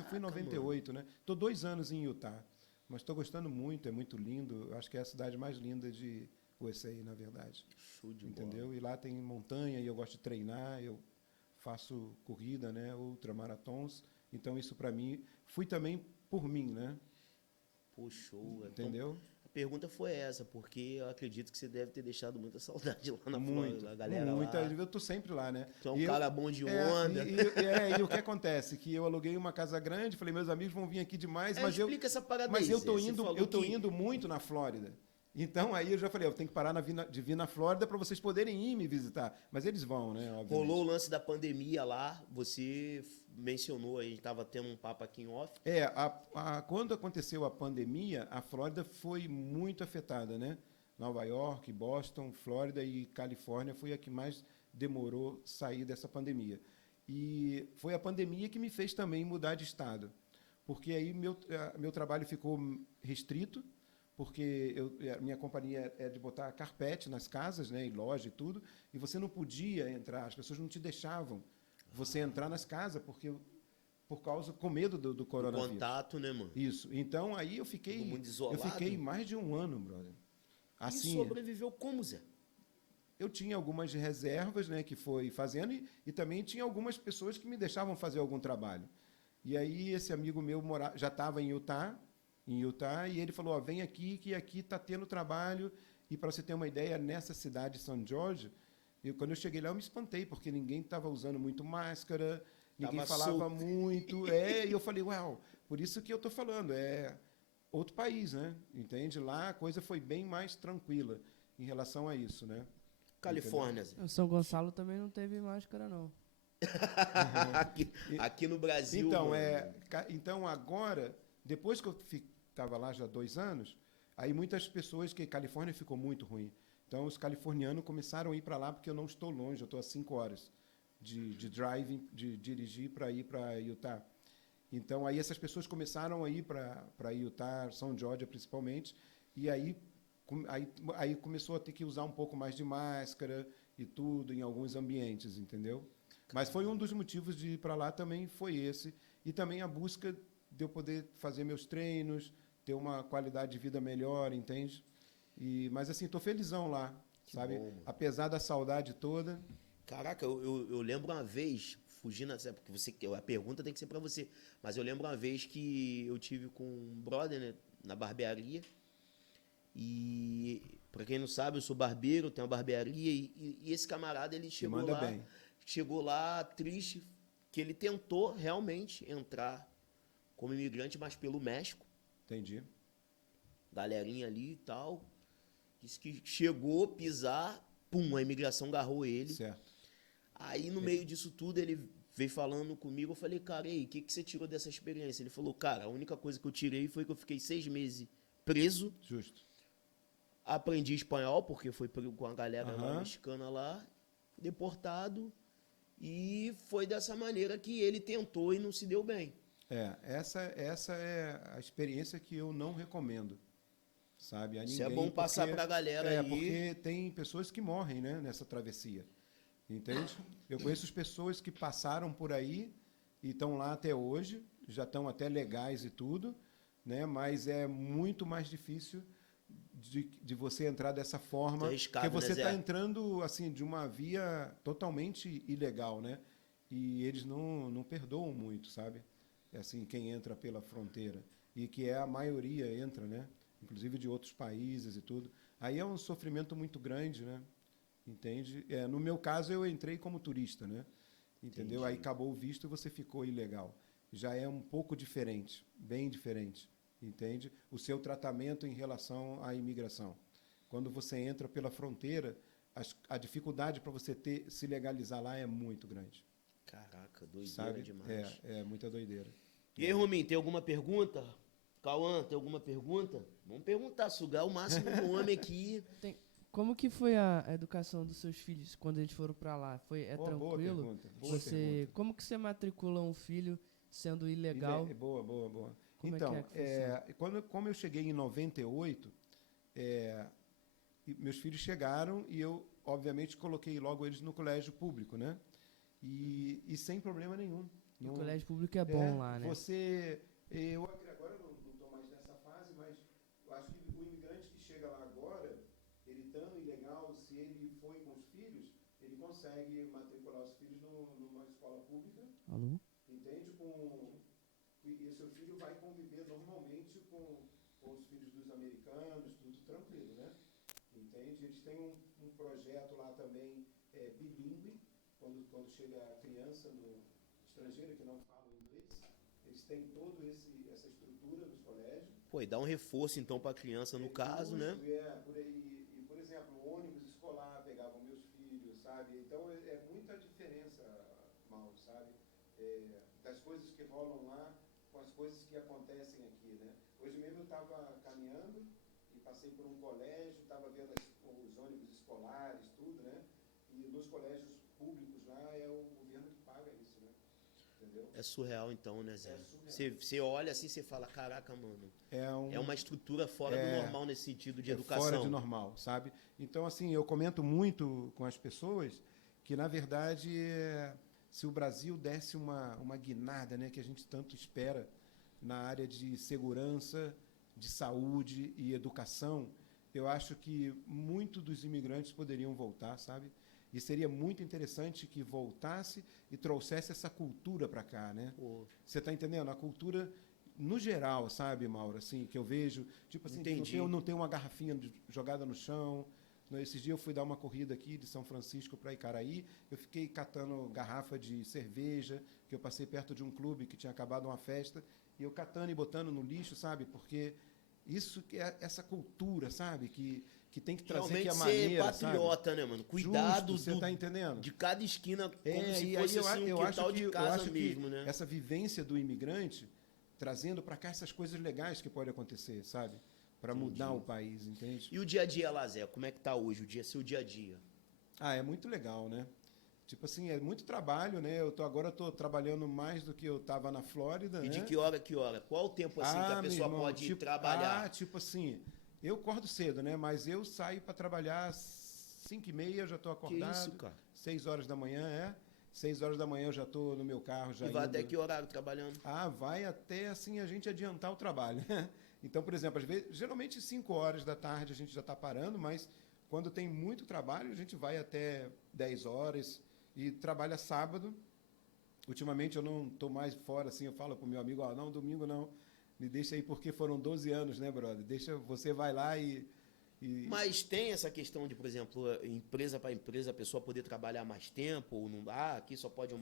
fui em 98, né? Estou 2 anos em Utah, mas estou gostando muito, é muito lindo. Eu acho que é a cidade mais linda de USA, na verdade. Show de Entendeu? bola. E lá tem montanha e eu gosto de treinar, eu faço corrida, né? Ultramaratons. Então isso para mim, fui também por mim, né? Pô, show. Entendeu? Então, a pergunta foi essa, porque eu acredito que você deve ter deixado muita saudade lá na Muito, Flórida, a galera muita. lá. Eu tô sempre lá, né? Tu é um E cara bom de onda. E o que acontece? Que eu aluguei uma casa grande, falei, meus amigos vão vir aqui demais, Explica essa parada mas aí, eu Zé. tô Você indo, falou eu tô que- indo muito na Flórida. Então aí eu já falei, eu tenho que parar de vir na Flórida para vocês poderem ir me visitar. Mas eles vão, né? Obviamente. Rolou o lance da pandemia lá, você mencionou, a gente tava tendo um papo aqui em off. Quando aconteceu a pandemia, a Flórida foi muito afetada, né? Nova York, Boston, Flórida e Califórnia foi a que mais demorou sair dessa pandemia. E foi a pandemia que me fez também mudar de estado, porque aí meu trabalho ficou restrito, porque minha companhia é de botar carpete nas casas, né, e loja e tudo, e você não podia entrar, as pessoas não te deixavam você entrar nas casas, porque com medo do O coronavírus. contato, né, mano? Isso. Então aí eu Todo fiquei mundo isolado. mais de um ano, brother. E Assim, sobreviveu como, Zé? eu tinha algumas reservas, né, que foi fazendo, e também tinha algumas pessoas que me deixavam fazer algum trabalho. E aí esse amigo meu já estava em Utah, e ele falou, ó, vem aqui, que aqui está tendo trabalho, e para você ter uma ideia, nessa cidade de São Jorge, quando eu cheguei lá eu me espantei, porque ninguém estava usando muito máscara, ninguém Tava falava solto. muito, e eu falei, uau, por isso que eu estou falando, é outro país, né? Entende? Lá a coisa foi bem mais tranquila em relação a isso, né? Califórnia, Zé. O São Gonçalo também não teve máscara, não. aqui no Brasil, Então, mano. então agora, depois que eu estava lá já há 2 anos, aí muitas pessoas, que Califórnia ficou muito ruim. Então, os californianos começaram a ir para lá, porque eu não estou longe, eu estou a 5 horas de driving, de dirigir para ir para Utah. Então, aí essas pessoas começaram a ir para Utah, São George principalmente, e aí começou a ter que usar um pouco mais de máscara e tudo em alguns ambientes, entendeu? Mas foi um dos motivos de ir para lá também, foi esse. E também a busca de eu poder fazer meus treinos, ter uma qualidade de vida melhor, entende? Mas assim, estou felizão lá, Que sabe? bom, mano. Apesar da saudade toda. Caraca, eu lembro uma vez, fugindo, porque a pergunta tem que ser pra você. Mas eu lembro uma vez que eu tive com um brother, né, na barbearia. E, pra quem não sabe, eu sou barbeiro, tenho uma barbearia. E esse camarada, ele chegou lá triste, que ele tentou realmente entrar como imigrante, mas pelo México. Entendi. Galerinha ali e tal. Disse que chegou, pisar, pum, a imigração agarrou ele. Certo. Aí, no meio disso tudo, ele veio falando comigo. Eu falei, cara, e aí, o que você tirou dessa experiência? Ele falou, cara, a única coisa que eu tirei foi que eu fiquei 6 meses preso. Justo. Aprendi espanhol, porque foi com a galera mexicana lá, deportado. E foi dessa maneira que ele tentou e não se deu bem. Essa é a experiência que eu não recomendo, sabe? A ninguém, isso é bom passar pra galera aí. Porque tem pessoas que morrem, né, nessa travessia, entende? Eu conheço pessoas que passaram por aí e estão lá até hoje, já estão até legais e tudo, né? Mas é muito mais difícil de você entrar dessa forma, porque você está entrando assim de uma via totalmente ilegal, né? E eles não perdoam muito, sabe? Assim, quem entra pela fronteira, e que é a maioria entra, né? Inclusive de outros países e tudo. Aí é um sofrimento muito grande, né? Entende? No meu caso, eu entrei como turista, né? Entendeu? Aí acabou o visto e você ficou ilegal. Já é um pouco diferente, bem diferente, entende? O seu tratamento em relação à imigração. Quando você entra pela fronteira, a dificuldade para você se legalizar lá é muito grande. Caraca, doideira demais. É muita doideira. E aí, Rominho, tem alguma pergunta? Cauã, tem alguma pergunta? Vamos perguntar, sugar o máximo do homem aqui. Como que foi a educação dos seus filhos quando eles foram para lá? Tranquilo? Boa pergunta. Como que você matricula um filho sendo ilegal? Boa. Como então, é que como eu cheguei em 98, meus filhos chegaram e eu, obviamente, coloquei logo eles no colégio público, né? E sem problema nenhum. O colégio público é bom lá, né? Eu agora não estou mais nessa fase, mas eu acho que o imigrante que chega lá agora, ele estando ilegal, se ele foi com os filhos, ele consegue matricular os filhos numa escola pública. Alô? Entende? E o seu filho vai conviver normalmente com os filhos dos americanos, tudo tranquilo, né? Entende? Eles têm um projeto lá também bilíngue, quando chega a criança estrangeira que não fala inglês, eles têm toda essa estrutura nos colégios. Pô, e dá um reforço então para a criança no caso, né? Por aí, e, por exemplo, o ônibus escolar pegavam meus filhos, sabe? Então é muita diferença, Mauro, sabe? Das coisas que rolam lá com as coisas que acontecem aqui, né? Hoje mesmo eu estava caminhando e passei por um colégio, estava vendo os ônibus escolares, tudo, né? E nos colégios públicos lá é o governo que paga isso, né? Entendeu? É surreal então, né, Zé? Você olha assim e você fala, caraca, mano, é uma estrutura fora do normal nesse sentido de educação. Fora de normal, sabe? Então, assim, eu comento muito com as pessoas que, na verdade, se o Brasil desse uma guinada, né, que a gente tanto espera na área de segurança, de saúde e educação, eu acho que muitos dos imigrantes poderiam voltar, sabe? E seria muito interessante que voltasse e trouxesse essa cultura para cá, né? Você está entendendo? A cultura no geral, sabe, Mauro? Assim, que eu vejo, tipo assim, não tem uma garrafinha jogada no chão. Esses dias eu fui dar uma corrida aqui de São Francisco para Icaraí, eu fiquei catando garrafa de cerveja, que eu passei perto de um clube que tinha acabado uma festa, e eu catando e botando no lixo, sabe? Porque isso que é essa cultura, sabe? Que tem que trazer realmente que a maneira, patriota, sabe? né, mano? Cuidado você tá entendendo? De cada esquina, como se e fosse aí assim, eu quintal de casa acho mesmo, que né? essa vivência do imigrante trazendo para cá essas coisas legais que podem acontecer, sabe? Para mudar o país, entende? E o dia a dia lá, Zé? Como é que tá hoje, seu dia a dia? É muito legal, né? Tipo assim, é muito trabalho, né? Agora eu tô trabalhando mais do que eu estava na Flórida, E né? de que hora a que hora? Qual o tempo assim que a pessoa pode trabalhar? Tipo assim, eu acordo cedo, né? Mas eu saio para trabalhar às 5h30, eu já estou acordado. Que isso, cara? 6 horas da manhã, 6 horas da manhã eu já estou no meu carro. E vai até que horário trabalhando? Vai até, assim, a gente adiantar o trabalho. Então, por exemplo, às vezes, geralmente 5 horas da tarde a gente já está parando, mas quando tem muito trabalho, a gente vai até 10 horas e trabalha sábado ultimamente eu não estou mais fora, assim, eu falo pro meu amigo, ó, não, domingo não, me deixa aí porque foram 12 anos, né, brother? Deixa, você vai lá e... Mas tem essa questão de, por exemplo, empresa para empresa, a pessoa poder trabalhar mais tempo, ou não dá, aqui só pode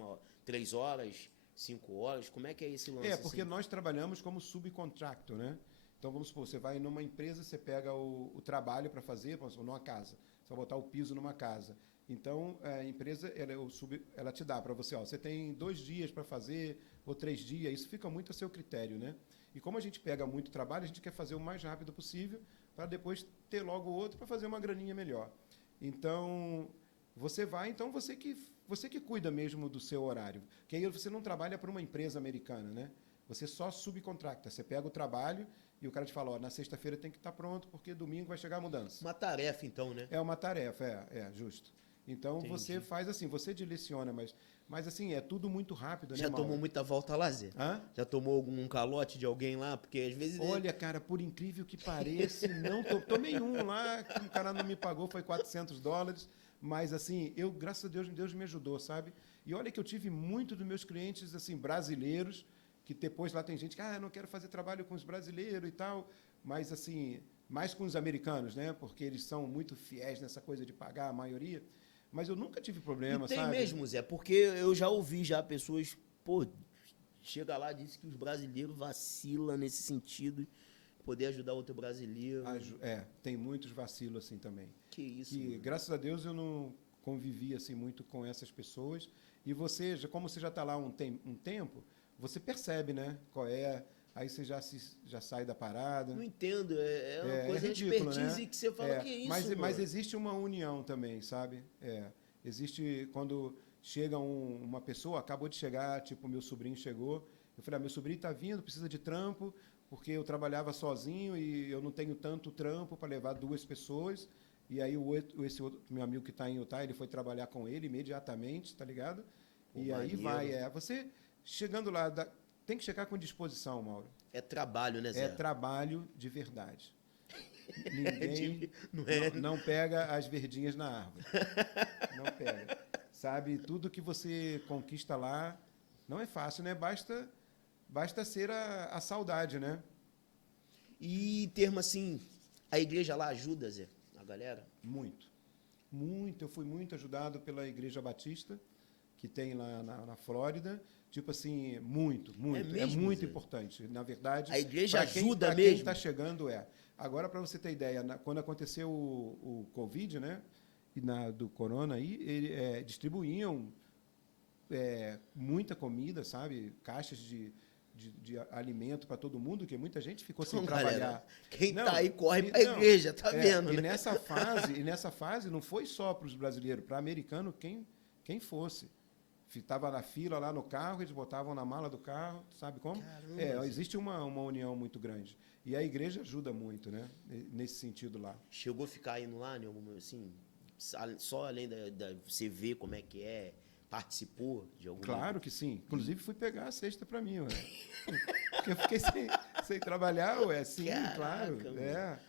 3 horas, 5 horas, como é que é esse lance? Porque assim? nós trabalhamos como subcontractor, né? Então, vamos supor, você vai numa empresa, você pega o trabalho para fazer, vamos supor, numa casa, você vai botar o piso numa casa. Então, a empresa, ela te dá para você, ó, você tem 2 dias para fazer, ou 3 dias, isso fica muito a seu critério, né? E como a gente pega muito trabalho, a gente quer fazer o mais rápido possível, para depois ter logo outro para fazer uma graninha melhor. Então, você vai, então você que cuida mesmo do seu horário. Que aí você não trabalha para uma empresa americana, né? Você só subcontracta. Você pega o trabalho e o cara te fala, ó, na sexta-feira tem que estar pronto, porque domingo vai chegar a mudança. Uma tarefa, então, né? É uma tarefa, justo. Então, Entendi. você faz assim, você direciona, mas assim, é tudo muito rápido, né, Já Mauro? tomou muita volta a lazer? Hã? Já tomou algum calote de alguém lá? Porque às vezes... Olha, cara, por incrível que pareça, não tomei um lá, que o cara não me pagou, foi $400, mas assim, graças a Deus me ajudou, sabe? E olha que eu tive muito dos meus clientes, assim, brasileiros, que depois lá tem gente que, não quero fazer trabalho com os brasileiros e tal, mas assim, mais com os americanos, né? Porque eles são muito fiéis nessa coisa de pagar, a maioria. Mas eu nunca tive problema, E tem sabe? mesmo, Zé, porque eu já ouvi pessoas, chega lá, diz que os brasileiros vacilam nesse sentido, poder ajudar outro brasileiro. Tem muitos vacilos assim também. Que isso, Que, mano. graças a Deus, eu não convivi assim muito com essas pessoas. E você, como você já está lá um tempo, você percebe, né? Qual é... Aí você já sai da parada. Não entendo, é uma coisa de ridículo, expertise né? que você fala que é isso, mas mano. existe uma união também, sabe? Existe quando chega uma pessoa, acabou de chegar, tipo, meu sobrinho chegou, eu falei, meu sobrinho está vindo, precisa de trampo, porque eu trabalhava sozinho e eu não tenho tanto trampo para levar 2 pessoas. E aí esse outro meu amigo que está em Utah, ele foi trabalhar com ele imediatamente, tá ligado? Pô, E aí maneiro. você chegando lá, tem que chegar com disposição, Mauro. É trabalho, né, Zé? É trabalho de verdade. Ninguém Não não pega as verdinhas na árvore. Não pega. Sabe, tudo que você conquista lá não é fácil, né? Basta ser a saudade, né? E em termo assim, a igreja lá ajuda, Zé, a galera? Muito. Muito. Eu fui muito ajudado pela Igreja Batista, que tem lá na Flórida. Tipo assim, muito. É É mesmo, muito Zé? importante. Na verdade, A igreja pra quem- ajuda pra mesmo? Quem está chegando, Agora, para você ter ideia, quando aconteceu o Covid, né? E do Corona aí, distribuíam muita comida, sabe? Caixas de alimento para todo mundo, que muita gente ficou sem Então, trabalhar. galera, quem Não, tá aí corre e- pra não, igreja, tá vendo, E né? nessa fase não foi só para os brasileiros, para americano, quem fosse. Estava na fila lá no carro, eles botavam na mala do carro, sabe como? Caramba, Zé. Existe uma união muito grande. E a igreja ajuda muito, né? Nesse sentido lá. Chegou a ficar indo lá, né, assim, só além da você ver como é que é, participou de alguma... Claro que sim. Inclusive fui pegar a cesta para mim, ué. Porque eu fiquei sem trabalhar, sim, Caraca, claro. mano.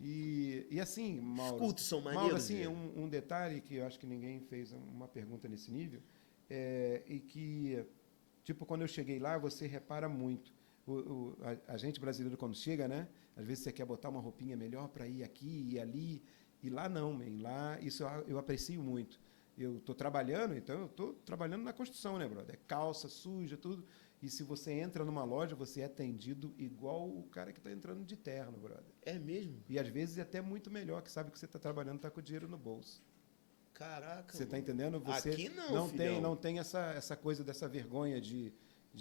E assim, Mauro... Os cultos são Mauro, maneiros, assim, Zé? um detalhe que eu acho que ninguém fez uma pergunta nesse nível, e que, tipo, quando eu cheguei lá, você repara muito. A gente brasileiro, quando chega, né? Às vezes você quer botar uma roupinha melhor para ir aqui e ali, e lá não, man. Lá, isso eu aprecio muito. Eu estou trabalhando, então eu estou trabalhando na construção, né, brother? É calça, suja, tudo. E se você entra numa loja, você é atendido igual o cara que está entrando de terno, brother. É mesmo? E às vezes é até muito melhor, que sabe que você está trabalhando, está com o dinheiro no bolso. Caraca, Você está mano. entendendo? Você Aqui não, filhão. não tem essa coisa dessa vergonha de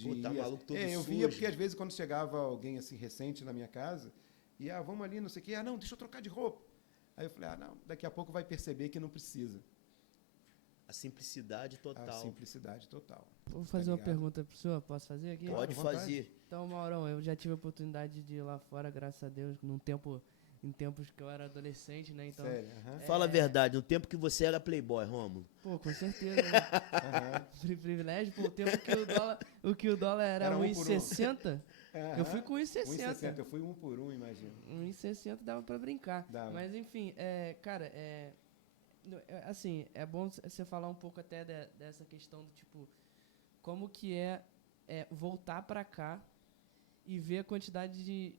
Pô, tá ir. maluco, todo Eu sujo. via porque às vezes quando chegava alguém assim recente na minha casa, e vamos ali, não sei o quê, não, deixa eu trocar de roupa. Aí eu falei, não, daqui a pouco vai perceber que não precisa. A simplicidade total. A simplicidade total. Vou fazer Tá uma ligado? pergunta pro senhor, posso fazer aqui? Pode à vontade. fazer. Então, Maurão, eu já tive a oportunidade de ir lá fora, graças a Deus, em tempos que eu era adolescente, né? Então, Sério, aham. Fala a verdade, no tempo que você era playboy, Rômulo. pô, com certeza, né? Aham. Privilégio, pô, o tempo que o dólar era Era um por um. 1,60, eu fui Aham. com 1,60. 1,60, eu fui um por um, imagina. 1,60 dava pra brincar. Dava. Mas, enfim, cara, assim, é bom você falar um pouco até dessa questão do tipo, como que é voltar para cá e ver a quantidade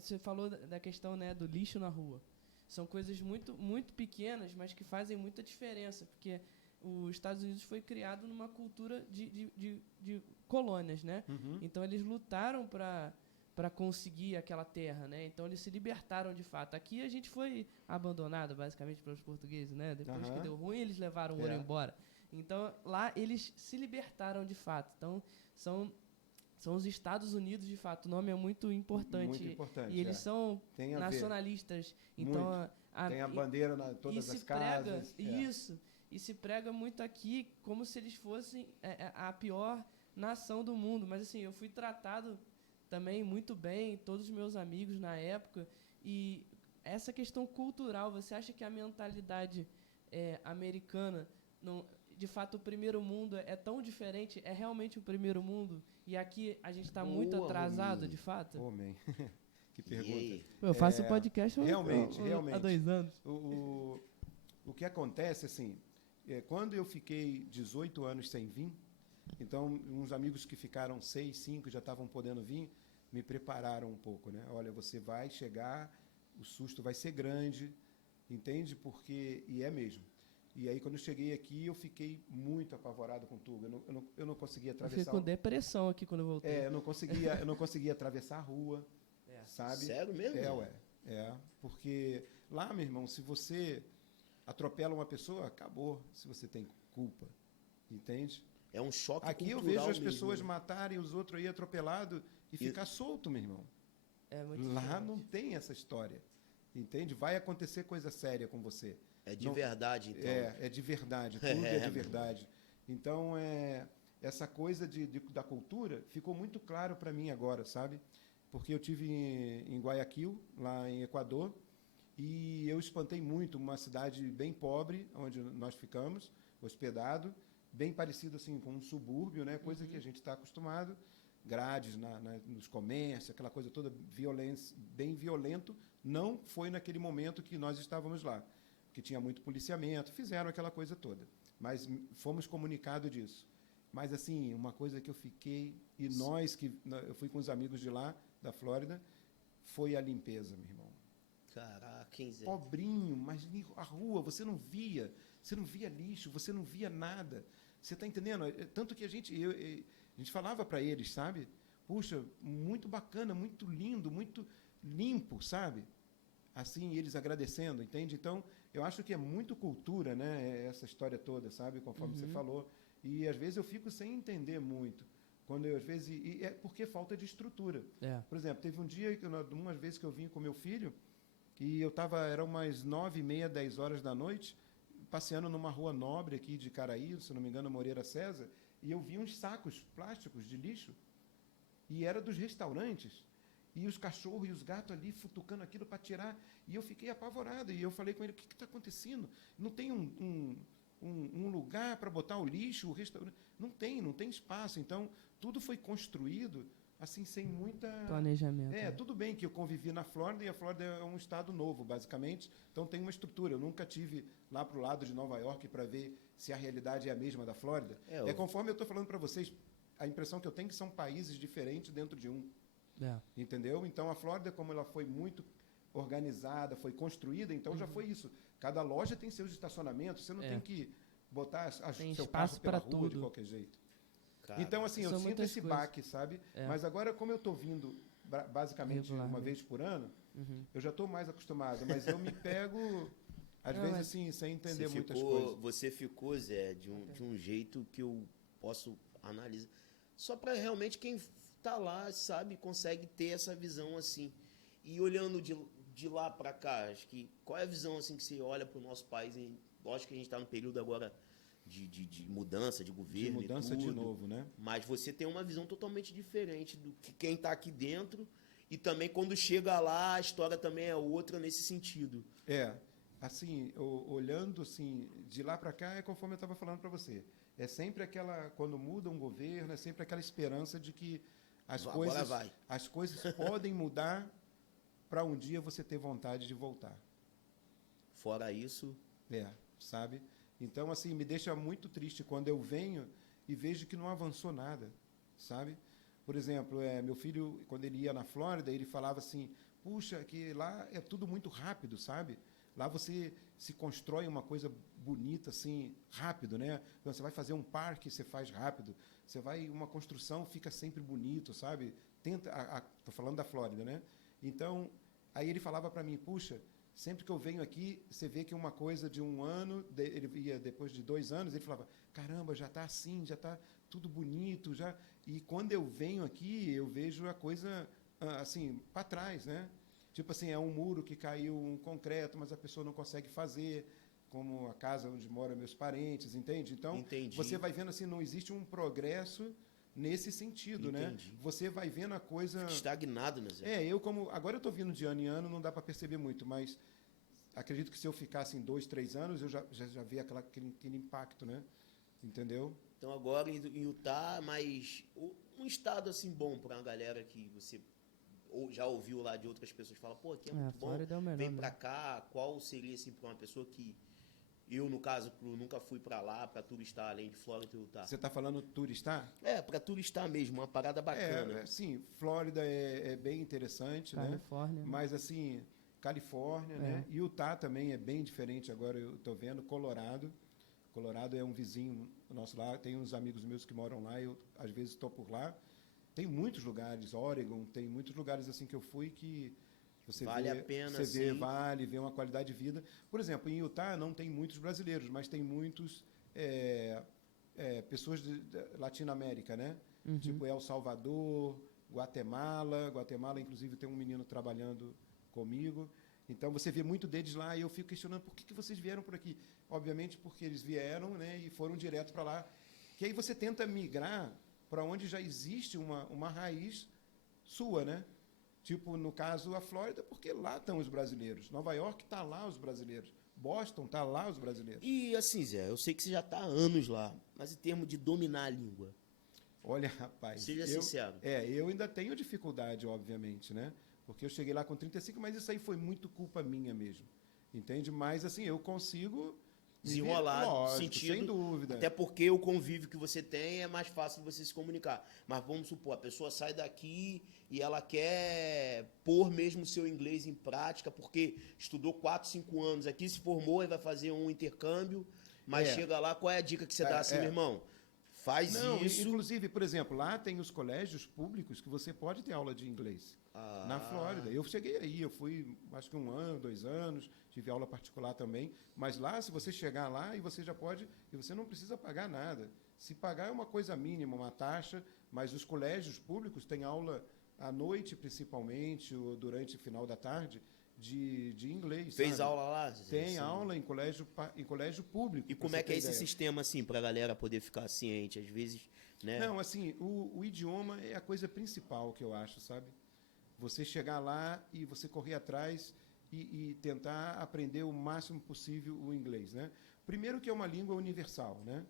você falou da questão, né, do lixo na rua. São coisas muito, muito pequenas, mas que fazem muita diferença, porque os Estados Unidos foi criado numa cultura de colônias, né? Uhum. Então, eles lutaram para conseguir aquela terra, né? Então, eles se libertaram de fato. Aqui, a gente foi abandonado, basicamente, pelos portugueses, né? Depois que deu ruim, eles levaram o ouro embora. Então, lá, eles se libertaram de fato. Então, são os Estados Unidos, de fato. O nome é muito importante. Muito importante, E eles são Tem a ver. nacionalistas. Então, Tem a bandeira em todas as casas. Isso. E se prega muito aqui como se eles fossem a pior nação do mundo. Mas, assim, eu fui tratado também muito bem, todos os meus amigos na época. E essa questão cultural, você acha que a mentalidade americana... de fato, o primeiro mundo é tão diferente? É realmente o primeiro mundo? E aqui a gente está muito atrasado, de fato? Homem, que pergunta. Eu faço podcast realmente. há 2 anos. O que acontece, assim, quando eu fiquei 18 anos sem vir, então, uns amigos que ficaram 6, 5, já estavam podendo vir, me prepararam um pouco, né? Olha, você vai chegar, o susto vai ser grande, entende? E é mesmo. E aí, quando eu cheguei aqui, eu fiquei muito apavorado com tudo. Eu não conseguia atravessar... Eu fiquei com depressão aqui quando eu voltei. Eu não conseguia atravessar a rua, sabe? Sério mesmo? Porque lá, meu irmão, se você atropela uma pessoa, acabou, se você tem culpa, entende? É um choque aqui cultural. Aqui eu vejo as mesmo. pessoas matarem os outros aí atropelado e ficar solto, meu irmão. Lá diferente. não tem essa história, entende? Vai acontecer coisa séria com você. É de verdade, então. É de verdade, tudo é de verdade. Então, essa coisa da cultura ficou muito claro para mim agora, sabe? Porque eu tive em Guayaquil, lá em Equador, e eu espantei muito uma cidade bem pobre, onde nós ficamos, hospedado, bem parecido assim com um subúrbio, né? Coisa que a gente está acostumado, grades nos comércios, aquela coisa toda violência, bem violento. Não foi naquele momento que nós estávamos lá, que tinha muito policiamento, fizeram aquela coisa toda. Mas fomos comunicados disso. Mas, assim, uma coisa que eu fiquei... E eu fui com os amigos de lá, da Flórida, foi a limpeza, meu irmão. Caraca, hein, Zé? Pobrinho, mas a rua, você não via lixo, você não via nada. Você está entendendo? Tanto que a gente falava para eles, sabe? Puxa, muito bacana, muito lindo, muito limpo, sabe? Assim, eles agradecendo, entende? Então, eu acho que é muito cultura, né? Essa história toda, sabe? Conforme você falou. E, às vezes, eu fico sem entender muito. Quando eu, às vezes... E é porque falta de estrutura. Por exemplo, teve um dia, umas vezes que eu vim com meu filho, e eu estava... Eram umas 9h30, 10 horas da noite, passeando numa rua nobre aqui de Caraí, se não me engano, Moreira César, e eu vi uns sacos plásticos de lixo, e era dos restaurantes. E os cachorros e os gatos ali futucando aquilo para tirar. E eu fiquei apavorado. E eu falei com ele, o que está acontecendo? Não tem um lugar para botar o lixo, o restaurante? Não tem espaço. Então, tudo foi construído assim, sem muita... Planejamento. Tudo bem que eu convivi na Flórida, e a Flórida é um estado novo, basicamente. Então, tem uma estrutura. Eu nunca tive lá para o lado de Nova York para ver se a realidade é a mesma da Flórida. Conforme eu estou falando para vocês, a impressão que eu tenho é que são países diferentes dentro de um. Entendeu? Então, a Flórida, como ela foi muito organizada, foi construída, então já foi isso. Cada loja tem seus estacionamentos, você não tem que botar seu carro pela rua de qualquer jeito. Cara, então, assim, eu sinto esse baque, sabe? Mas agora, como eu estou vindo basicamente uma vez por ano, eu já estou mais acostumado, mas eu me pego, às vezes, assim, sem entender muitas coisas. Você ficou, Zé, de um jeito que eu posso analisar. Só para realmente quem tá lá, sabe, consegue ter essa visão assim. E olhando de lá para cá, acho que qual é a visão assim que você olha para o nosso país? Lógico que a gente está no período agora de mudança de governo, de mudança de novo, né? Mas você tem uma visão totalmente diferente do que quem está aqui dentro, e também quando chega lá a história também é outra nesse sentido. Assim, olhando assim de lá para cá, é conforme eu estava falando para você. É sempre aquela, quando muda um governo, é sempre aquela esperança de que as coisas podem mudar para um dia você ter vontade de voltar. Fora isso... sabe? Então, assim, me deixa muito triste quando eu venho e vejo que não avançou nada, sabe? Por exemplo, meu filho, quando ele ia na Flórida, ele falava assim, puxa, que lá é tudo muito rápido, sabe? Lá você se constrói uma coisa bonita, assim, rápido, né? Então, você vai fazer um parque, você faz rápido. Você vai, uma construção fica sempre bonito, sabe? Tô falando da Flórida, né? Então, aí ele falava para mim, puxa, sempre que eu venho aqui, você vê que uma coisa de um ano, ele ia depois de 2 anos, ele falava, caramba, já está assim, já está tudo bonito, já. E quando eu venho aqui, eu vejo a coisa assim para trás, né? Tipo assim, é um muro que caiu, um concreto, mas a pessoa não consegue fazer, como a casa onde moram meus parentes, entende? Então, Entendi. você vai vendo assim, não existe um progresso nesse sentido, Entendi. né? Você vai vendo a coisa... Fica estagnado, né, Zé? Agora eu estou vindo de ano em ano, não dá para perceber muito, mas acredito que se eu ficasse em 2, 3 anos, eu já vi aquele impacto, né? Entendeu? Então agora em Utah, mas um estado assim bom para uma galera que você já ouviu lá de outras pessoas falar, pô, aqui é muito bom, Flórida é o melhor, vem né? pra cá, qual seria assim para uma pessoa que eu, no caso, nunca fui pra lá para turistar além de Flórida e Utah? Você está falando turistar? Para turistar mesmo, uma parada bacana. Sim, Flórida é bem interessante, Califórnia, né? né? Mas assim, Califórnia, né? Utah também é bem diferente, agora eu estou vendo, Colorado é um vizinho nosso lá, tem uns amigos meus que moram lá, eu às vezes estou por lá. Tem muitos lugares, Oregon, tem muitos lugares assim que eu fui que você Vale vê, a pena, você sim. vê uma qualidade de vida. Por exemplo, em Utah não tem muitos brasileiros, mas tem muitos pessoas da Latinoamérica, né? Tipo El Salvador, Guatemala. Guatemala, inclusive, tem um menino trabalhando comigo. Então, você vê muito deles lá e eu fico questionando por que vocês vieram por aqui. Obviamente, porque eles vieram, né, e foram direto para lá. Que aí você tenta migrar para onde já existe uma raiz sua, né? Tipo, no caso, a Flórida, porque lá estão os brasileiros. Nova York está lá os brasileiros. Boston está lá os brasileiros. E assim, Zé, eu sei que você já tá há anos lá, mas em termos de dominar a língua, Olha, rapaz... seja sincero. Eu ainda tenho dificuldade, obviamente, né? Porque eu cheguei lá com 35, mas isso aí foi muito culpa minha mesmo. Entende? Mas, assim, eu consigo... Desenrolar, lógico, sentido, sem dúvida. até porque o convívio que você tem é mais fácil de você se comunicar. Mas vamos supor, a pessoa sai daqui e ela quer pôr mesmo o seu inglês em prática, porque estudou 4, 5 anos aqui, se formou e vai fazer um intercâmbio, mas chega lá, qual é a dica que você dá assim, meu irmão? Faz isso. Inclusive, por exemplo, lá tem os colégios públicos que você pode ter aula de inglês. Na Flórida. Eu cheguei aí, eu fui acho que 1 ano, 2 anos, tive aula particular também. Mas lá, se você chegar lá, e você já pode, e você não precisa pagar nada. Se pagar é uma coisa mínima, uma taxa, mas os colégios públicos têm aula à noite, principalmente, ou durante o final da tarde, de inglês. Fez sabe? aula lá? Tem aula em colégio público. E como é que é esse sistema, assim, pra galera poder ficar ciente? Às vezes, né? Não, assim, o idioma é a coisa principal que eu acho, sabe? Você chegar lá e você correr atrás e tentar aprender o máximo possível o inglês, né? Primeiro que é uma língua universal, né?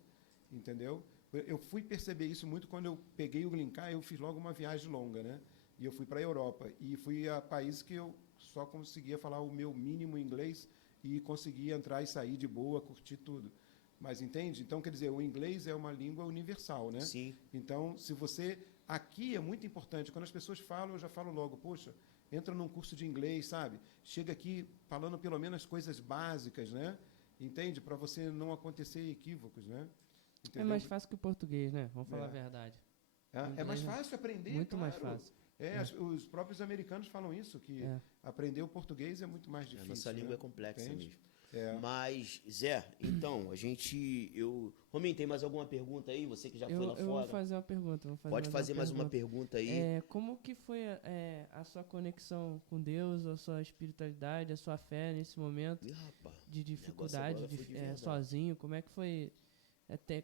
Entendeu? Eu fui perceber isso muito quando eu peguei o Green Card, eu fiz logo uma viagem longa, né? E eu fui para a Europa e fui a países que eu só conseguia falar o meu mínimo inglês e conseguia entrar e sair de boa, curtir tudo. Mas entende? Então, quer dizer, o inglês é uma língua universal, né? Sim. Então, se você... Aqui é muito importante. Quando as pessoas falam, eu já falo logo, poxa, entra num curso de inglês, sabe? Chega aqui falando pelo menos coisas básicas, né? Entende? Para você não acontecer equívocos, né? Entendeu? É mais fácil que o português, né? Vamos falar a verdade. É mais fácil aprender, muito claro. mais fácil. Os próprios americanos falam isso, que aprender o português é muito mais difícil. A nossa língua né? é complexa Entende? mesmo. É. Mas, Zé, então, Rominho, tem mais alguma pergunta aí? Você que já foi lá Eu fora. vou fazer uma pergunta. Pode fazer mais uma pergunta aí. Como que foi a sua conexão com Deus, a sua espiritualidade, a sua fé nesse momento Ih, rapaz, de dificuldade, agora foi de verdade. sozinho? Como é que foi?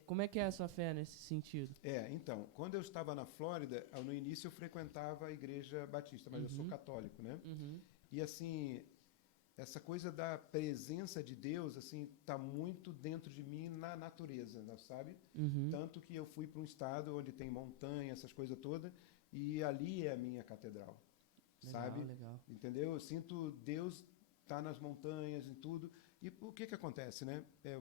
Como é que é a sua fé nesse sentido? Então, quando eu estava na Flórida, no início eu frequentava a igreja batista, mas eu sou católico, né? E assim, essa coisa da presença de Deus, assim, tá muito dentro de mim na natureza, né, sabe? Tanto que eu fui para um estado onde tem montanha, essas coisas todas, e ali é a minha catedral, sabe? Legal. Entendeu? Eu sinto Deus tá nas montanhas e tudo. E o que acontece, né?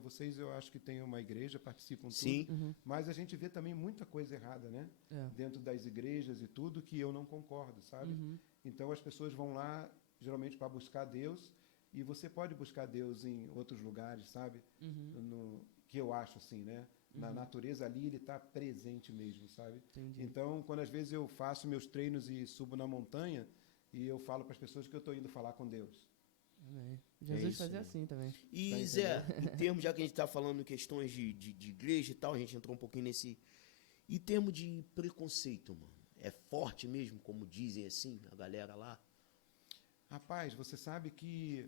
Vocês, eu acho que têm uma igreja, participam Sim. tudo, mas a gente vê também muita coisa errada, né? Dentro das igrejas e tudo, que eu não concordo, sabe? Então, as pessoas vão lá, geralmente, para buscar Deus, e você pode buscar Deus em outros lugares, sabe? Que eu acho assim, né? Na natureza ali, ele está presente mesmo, sabe? Entendi. Então, quando às vezes eu faço meus treinos e subo na montanha, e eu falo para as pessoas que eu estou indo falar com Deus. Amém. Jesus isso, fazia né? assim também. E, Tá Zé, em termos, já que a gente está falando em questões de igreja e tal, a gente entrou um pouquinho nesse... Em termos de preconceito, mano, é forte mesmo, como dizem assim, a galera lá? Rapaz, você sabe que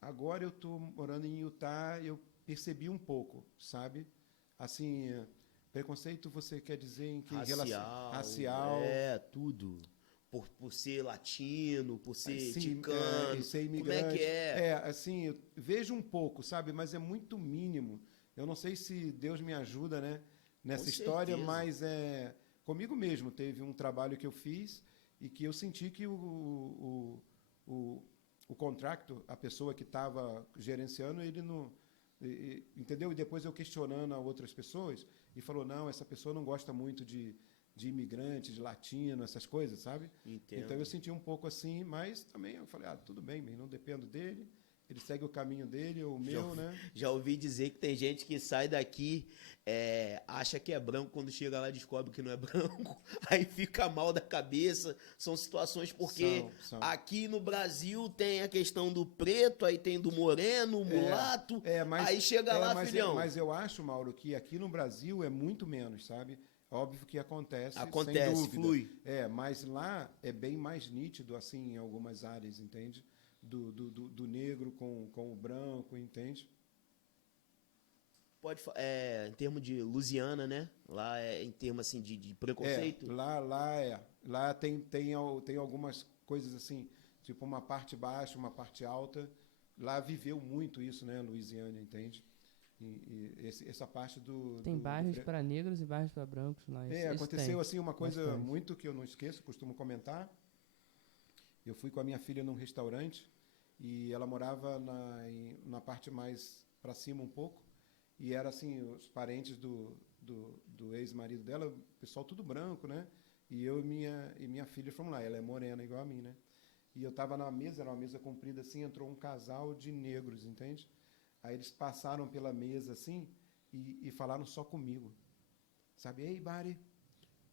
agora eu estou morando em Utah, eu percebi um pouco, sabe? Assim, preconceito você quer dizer em que racial, Tudo. Por ser latino, por ser assim, ticano, e ser como é imigrante. que é? Assim, eu vejo um pouco, sabe? Mas é muito mínimo. Eu não sei se Deus me ajuda, né, nessa Com história, certeza. mas comigo mesmo teve um trabalho que eu fiz e que eu senti que o contractor, a pessoa que estava gerenciando, ele não... entendeu? E depois eu questionando a outras pessoas, e falou, não, essa pessoa não gosta muito de imigrantes, de latino, essas coisas, sabe? Entendo. Então eu senti um pouco assim, mas também eu falei, tudo bem, não dependo dele, ele segue o caminho dele, o meu, né? Já ouvi dizer que tem gente que sai daqui, acha que é branco, quando chega lá descobre que não é branco, aí fica mal da cabeça. São situações porque São. aqui no Brasil tem a questão do preto, aí tem do moreno, mulato, aí chega lá, filhão. Mas eu acho, Mauro, que aqui no Brasil é muito menos, sabe? Óbvio que acontece, sem dúvida. Flui. Mas lá é bem mais nítido, assim, em algumas áreas, entende? Do negro com o branco, entende? Em termos de Louisiana, né? Lá em termos assim de preconceito. Lá tem algumas coisas assim, tipo uma parte baixa, uma parte alta. Lá viveu muito isso, né, Louisiana, entende? Essa parte Tem bairros para negros e bairros para brancos lá. Aconteceu assim uma coisa bastante. muito que eu não esqueço, costumo comentar. Eu fui com a minha filha num restaurante e ela morava na parte mais para cima um pouco, e era assim, os parentes do ex-marido dela, o pessoal tudo branco, né? E eu e minha filha fomos lá, ela é morena igual a mim, né? E eu estava na mesa, era uma mesa comprida assim, entrou um casal de negros, entende? Aí eles passaram pela mesa assim e falaram só comigo. Sabe, ei, Bari.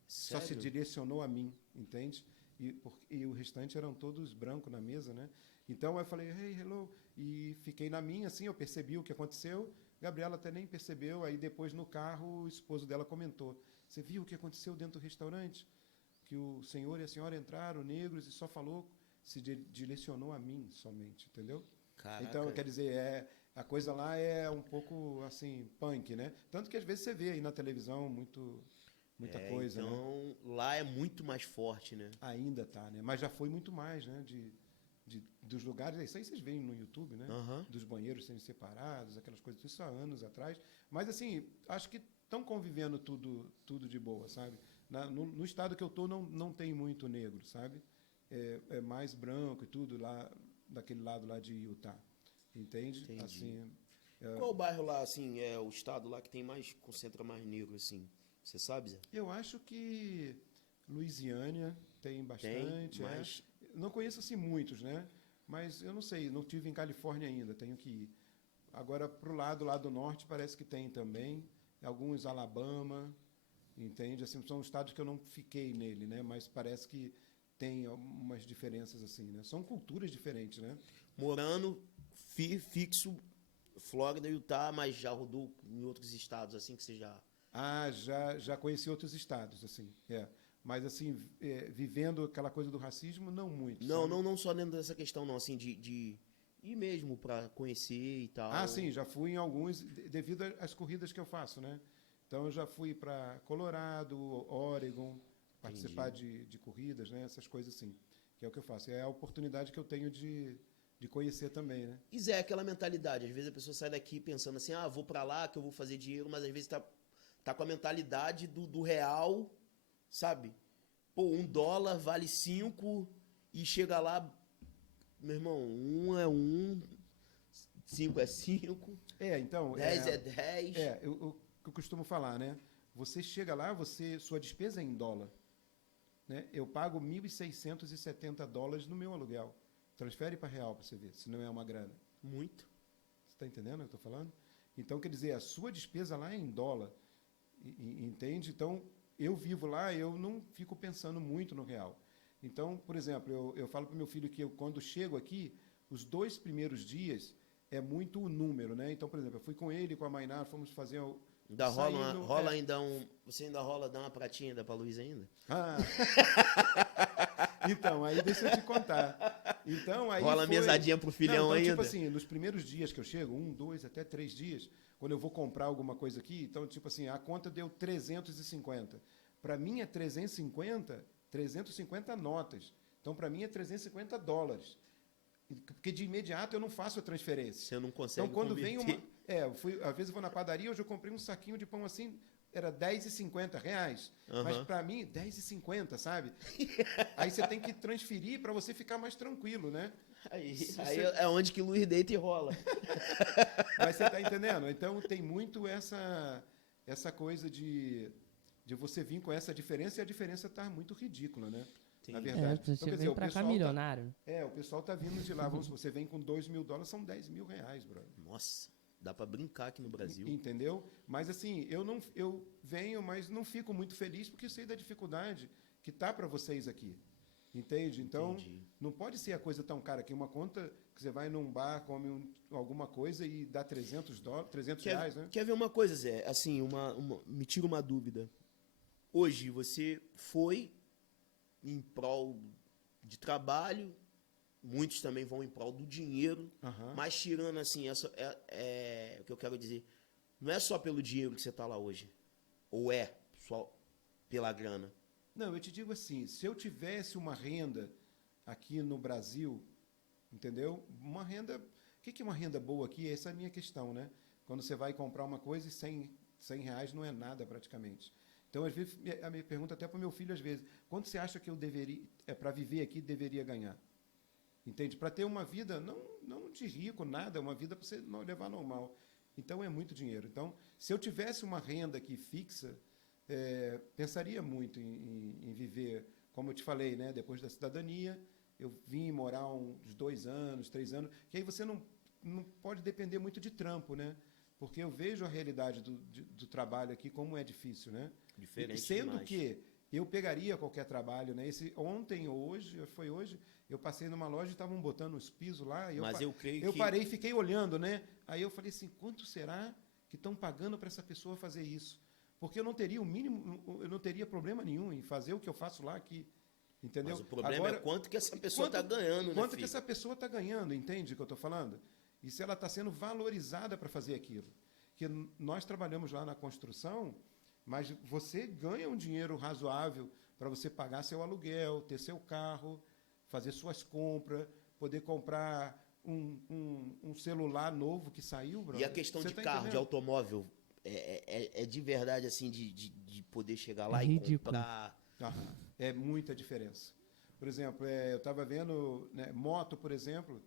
Só se direcionou a mim, entende? E o restante eram todos brancos na mesa, né? Então eu falei, hey, hello. E fiquei na minha, assim, eu percebi o que aconteceu. Gabriela até nem percebeu. Aí depois no carro o esposo dela comentou: você viu o que aconteceu dentro do restaurante? Que o senhor e a senhora entraram negros e só falou, se direcionou a mim somente, entendeu? Caraca. Então, quer dizer, a coisa lá é um pouco, assim, punk, né? Tanto que às vezes você vê aí na televisão muita coisa, então, né? lá é muito mais forte, né? Ainda tá, né? Mas já foi muito mais, né? Dos lugares, isso aí vocês veem no YouTube, né? Dos banheiros sendo separados, aquelas coisas, isso há anos atrás. Mas, assim, acho que estão convivendo tudo de boa, sabe? No estado que eu tô, não tem muito negro, sabe? É mais branco e tudo lá, daquele lado lá de Utah. Entende? Entendi. Assim, qual o bairro lá, assim, é o estado lá que concentra mais negro, assim? Você sabe, Zé? Eu acho que Louisiana tem bastante. Mas... Não conheço assim muitos, né? Mas eu não sei, não tive em Califórnia ainda, tenho que ir. Agora, para o lado do norte, parece que tem também. Alguns Alabama, entende? Assim, são estados que eu não fiquei nele, né? Mas parece que tem umas diferenças assim, né? São culturas diferentes, né? Morando fixo, Flórida e Utah, mas já rodou em outros estados, assim, que você já... Já conheci outros estados, assim, Mas, assim, vivendo aquela coisa do racismo, não muito. Não só dentro dessa questão, não, assim, de ir mesmo para conhecer e tal. Sim, já fui em alguns, devido às corridas que eu faço, né? Então, eu já fui para Colorado, Oregon, participar de corridas, né? Essas coisas assim, que é o que eu faço. É a oportunidade que eu tenho de conhecer também, né? E Zé, aquela mentalidade, às vezes a pessoa sai daqui pensando assim, vou para lá que eu vou fazer dinheiro, mas às vezes tá com a mentalidade do real, sabe? Pô, $1 vale 5 e chega lá, meu irmão, 1 é 1, 5 é 5, Então... 10 é 10. Eu costumo falar, né? Você chega lá, sua despesa é em dólar. Né? Eu pago $1.670 no meu aluguel. Transfere para real para você ver, se não é uma grana. Muito. Você está entendendo o que eu estou falando? Então, quer dizer, a sua despesa lá é em dólar. Entende? Então, eu vivo lá, eu não fico pensando muito no real. Então, por exemplo, eu falo para o meu filho que quando chego aqui, os 2 primeiros dias é muito o número, né? Então, por exemplo, eu fui com ele, com a Mainar, fomos fazer... Ainda rola ainda Você ainda rola, dá uma pratinha ainda pra Luiz ainda? Ah. Então, aí deixa eu te contar. Então, aí rola mesadinha pro filhão ainda? Tipo assim, nos primeiros dias que eu chego, 1, 2, até 3 dias, quando eu vou comprar alguma coisa aqui, então, tipo assim, a conta deu 350. Para mim é 350 notas. Então, para mim é $350. Porque de imediato eu não faço a transferência. Você não consegue Então, quando converter. vem uma... às vezes eu vou na padaria, hoje eu comprei um saquinho de pão assim, era R$10,50. Mas para mim, R$10,50, sabe? Aí você tem que transferir para você ficar mais tranquilo, né? Aí é onde que Luiz deita e rola. Mas você tá entendendo? Então tem muito essa coisa de você vir com essa diferença, e a diferença tá muito ridícula, né? Sim. Na verdade. Você Então, quer vem dizer, pra cá milionário. O pessoal tá vindo de lá. Vamos, você vem com $2.000, são R$10.000, brother. Nossa, dá pra brincar aqui no Brasil. Entendeu? Mas assim, eu venho, mas não fico muito feliz porque eu sei da dificuldade que tá para vocês aqui. Entende? Então, não pode ser a coisa tão cara que uma conta que você vai num bar, come alguma coisa e dá $300, R$300, né? Quer ver uma coisa, Zé? Assim, me tira uma dúvida. Hoje, você foi em prol de trabalho, muitos também vão em prol do dinheiro, mas tirando assim, o que eu quero dizer, não é só pelo dinheiro que você está lá hoje, ou é só pela grana? Não, eu te digo assim, se eu tivesse uma renda aqui no Brasil, entendeu? Uma renda, o que é uma renda boa aqui? Essa é a minha questão, né? Quando você vai comprar uma coisa e R$100 não é nada praticamente. Então, às vezes, a minha pergunta até para o meu filho, às vezes, quanto você acha que eu deveria, para viver aqui, deveria ganhar? Entende? Para ter uma vida, não de rico, nada, uma vida para você levar normal. Então, é muito dinheiro. Então, se eu tivesse uma renda aqui fixa, pensaria muito em viver, como eu te falei, né? Depois da cidadania, eu vim morar uns 2 anos, 3 anos, que aí você não pode depender muito de trampo, né? Porque eu vejo a realidade do trabalho aqui, como é difícil, né? Diferente sendo demais. que eu pegaria qualquer trabalho, né? Ontem ou hoje, eu passei numa loja e estavam botando os pisos lá. E Mas eu creio eu que... parei e fiquei olhando, né? Aí eu falei assim, quanto será que estão pagando para essa pessoa fazer isso? Porque eu não teria o mínimo, eu não teria problema nenhum em fazer o que eu faço lá aqui. Entendeu? Mas o problema é quanto que essa pessoa está ganhando, né, quanto filho? que essa pessoa está ganhando, entende o que eu estou falando? E se ela está sendo valorizada para fazer aquilo. Porque nós trabalhamos lá na construção, mas você ganha um dinheiro razoável para você pagar seu aluguel, ter seu carro, fazer suas compras, poder comprar um celular novo que saiu, brother. E a questão de carro, de automóvel, é de verdade, assim, de poder chegar lá e comprar... É muita diferença. Por exemplo, eu estava vendo, né, moto, por exemplo,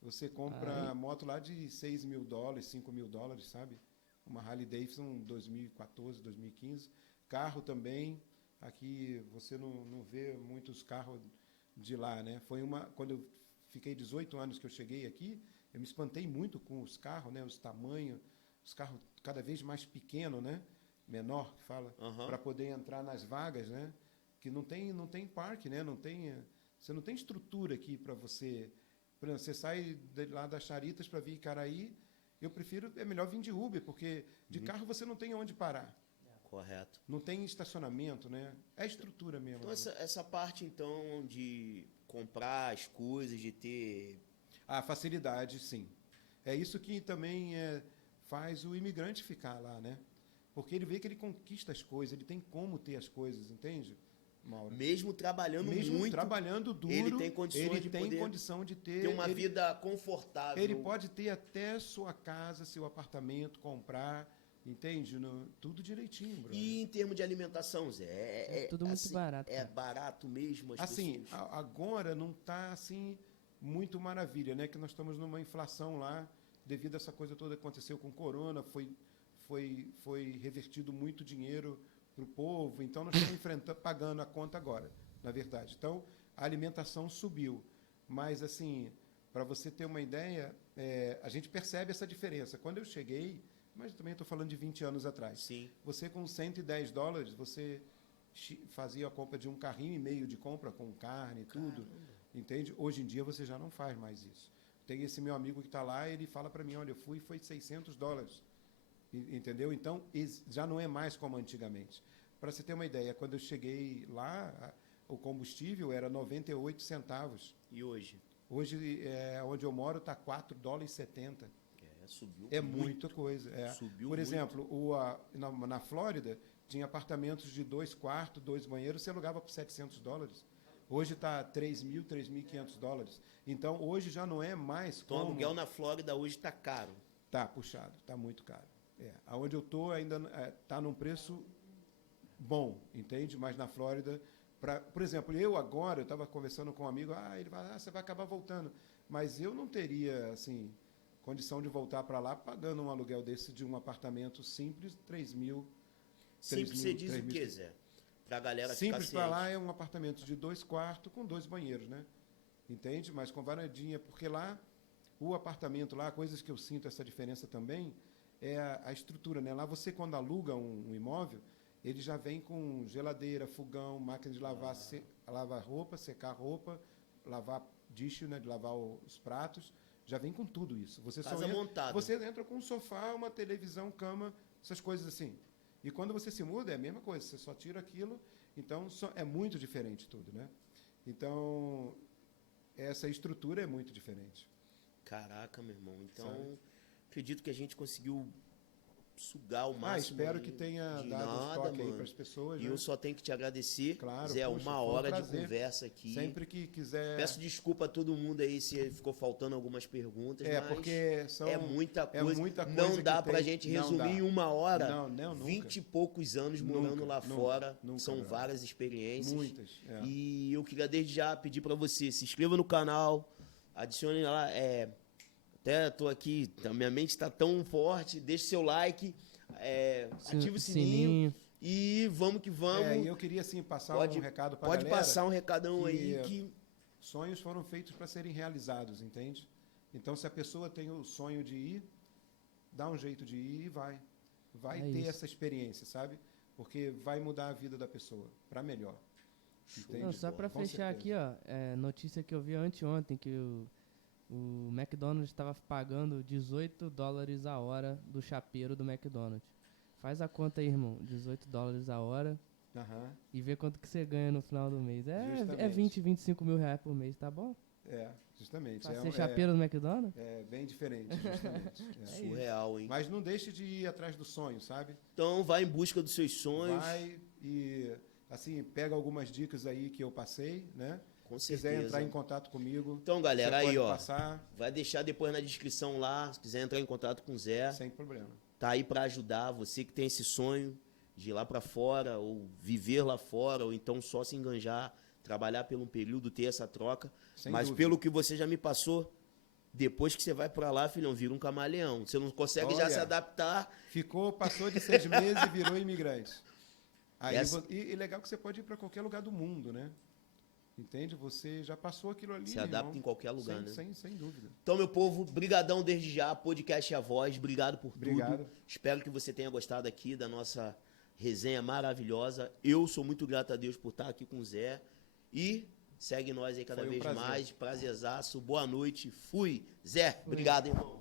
você compra moto lá de $6.000, $5.000, sabe? Uma Harley Davidson 2014, 2015. Carro também, aqui você não vê muitos carros de lá, né? Quando eu fiquei 18 anos que eu cheguei aqui, eu me espantei muito com os carros, né? Os tamanhos, os carros cada vez mais pequenos, né? Menor, que fala, para poder entrar nas vagas, né? Que não tem parque, né? Você não tem estrutura aqui para você... Por exemplo, você sai lá das Charitas para vir em Caraí, é melhor vir de Uber, porque de carro você não tem onde parar. Correto. Não tem estacionamento, né? É estrutura mesmo. Então, essa parte, então, de comprar as coisas, de ter... A facilidade, sim. É isso que também faz o imigrante ficar lá, né? Porque ele vê que ele conquista as coisas, ele tem como ter as coisas, entende, Mauro? Mesmo trabalhando muito, trabalhando duro, ele tem condição de ter uma vida confortável. Ele pode ter até sua casa, seu apartamento, comprar, entende? Tudo direitinho, brother. E em termos de alimentação, Zé? É tudo muito barato. É barato mesmo? Assim, agora não está assim muito maravilha, né? Que nós estamos numa inflação lá, devido a essa coisa toda que aconteceu com o corona, foi revertido muito dinheiro para o povo, então nós estamos pagando a conta agora, na verdade. Então, a alimentação subiu, mas, assim, para você ter uma ideia, a gente percebe essa diferença. Quando eu cheguei, mas também estou falando de 20 anos atrás, Sim. você com $110, você fazia a compra de um carrinho e meio de compra com carne e tudo, entende? Hoje em dia você já não faz mais isso. Tem esse meu amigo que está lá, ele fala para mim, olha, eu fui e foi $600, entendeu? Então, já não é mais como antigamente. Para você ter uma ideia, quando eu cheguei lá, o combustível era 98 centavos. E hoje? Hoje, onde eu moro, está $4,70. Subiu muita coisa. Subiu Por muito. exemplo, na Flórida, tinha apartamentos de 2 quartos, 2 banheiros, você alugava por $700. Hoje está $3.000, $3.500. Então, hoje já não é mais Então, o aluguel na Flórida hoje está caro. Está puxado, está muito caro. Aonde eu estou ainda está num preço bom, entende? Mas na Flórida, por exemplo, eu estava conversando com um amigo, ele fala, você vai acabar voltando. Mas eu não teria, assim, condição de voltar para lá pagando um aluguel desse de um apartamento simples, $3.000. Simples você diz o quê, Zé? Para a galera simples ficar para ciente. lá é um apartamento de 2 quartos com 2 banheiros, né? Entende? Mas com varadinha, porque lá, o apartamento lá, coisas que eu sinto essa diferença também, é a estrutura, né? Lá você, quando aluga um imóvel, ele já vem com geladeira, fogão, máquina de lavar, lavar roupa, secar roupa, lavar dish, né? De lavar os pratos, já vem com tudo isso. Você Casa montada. Você entra com um sofá, uma televisão, cama, essas coisas assim. E quando você se muda, é a mesma coisa, você só tira aquilo, então é muito diferente tudo, né? Então, essa estrutura é muito diferente. Caraca, meu irmão. Então, Sabe? acredito que a gente conseguiu sugar o máximo. Espero aí que tenha de dado nada, toque aí mano. para as pessoas. E né? eu só tenho que te agradecer. Claro, Zé, poxa, uma foi um hora de prazer. conversa aqui. Sempre que quiser... Peço desculpa a todo mundo aí se ficou faltando algumas perguntas, mas porque é muita coisa. muita Não coisa dá que pra tem. gente Não resumir dá. em uma hora. Não, nunca. 20 e poucos anos morando Nunca, lá nunca, fora. nunca, São brother. várias experiências. Muitas. E eu queria desde já pedir pra você, se inscreva no canal, adicione lá, até tô aqui, minha mente tá tão forte, deixe seu like, ative o sininho e vamos que vamos. E eu queria, assim, passar um recado para a galera. Pode passar um recadão que aí que... Sonhos foram feitos para serem realizados, entende? Então, se a pessoa tem o sonho de ir, dá um jeito de ir e vai. Vai ter essa experiência, sabe? Porque vai mudar a vida da pessoa para melhor. Entende? Não, só para Com fechar certeza. aqui, ó, notícia que eu vi anteontem, que o McDonald's estava pagando $18 a hora do chapeiro do McDonald's. Faz a conta aí, irmão, $18 a hora Aham. e vê quanto que você ganha no final do mês. É Justamente. 20, 25 mil reais por mês, tá bom? Justamente. Pra ser chapeiro do McDonald's? É bem diferente, justamente. surreal, hein? Mas não deixe de ir atrás do sonho, sabe? Então vai em busca dos seus sonhos. Vai e, assim, pega algumas dicas aí que eu passei, né? Com Se quiser certeza. entrar em contato comigo, Então, galera, você aí, pode ó. passar Vai deixar depois na descrição lá, se quiser entrar em contato com o Zé. sem problema. Tá aí pra ajudar você que tem esse sonho de ir lá pra fora, ou viver lá fora, ou então só se enganjar, trabalhar por um período, ter essa troca. Sem Mas dúvida. pelo que você já me passou, depois que você vai pra lá, filhão, vira um camaleão. Você não consegue já Olha. se adaptar. Passou de 6 meses e virou imigrante. Aí, Essa- e legal que você pode ir para qualquer lugar do mundo, né? Entende? Você já passou aquilo ali. Se adapta irmão. em qualquer lugar, né? Sem dúvida. Então, meu povo, brigadão desde já, podcast A Voz, obrigado por Obrigado. tudo. Espero que você tenha gostado aqui da nossa resenha maravilhosa. Eu sou muito grato a Deus por estar aqui com o Zé. E segue nós aí cada Foi um vez prazer. mais. Prazerzaço. Boa noite. Fui. Zé, obrigado, irmão.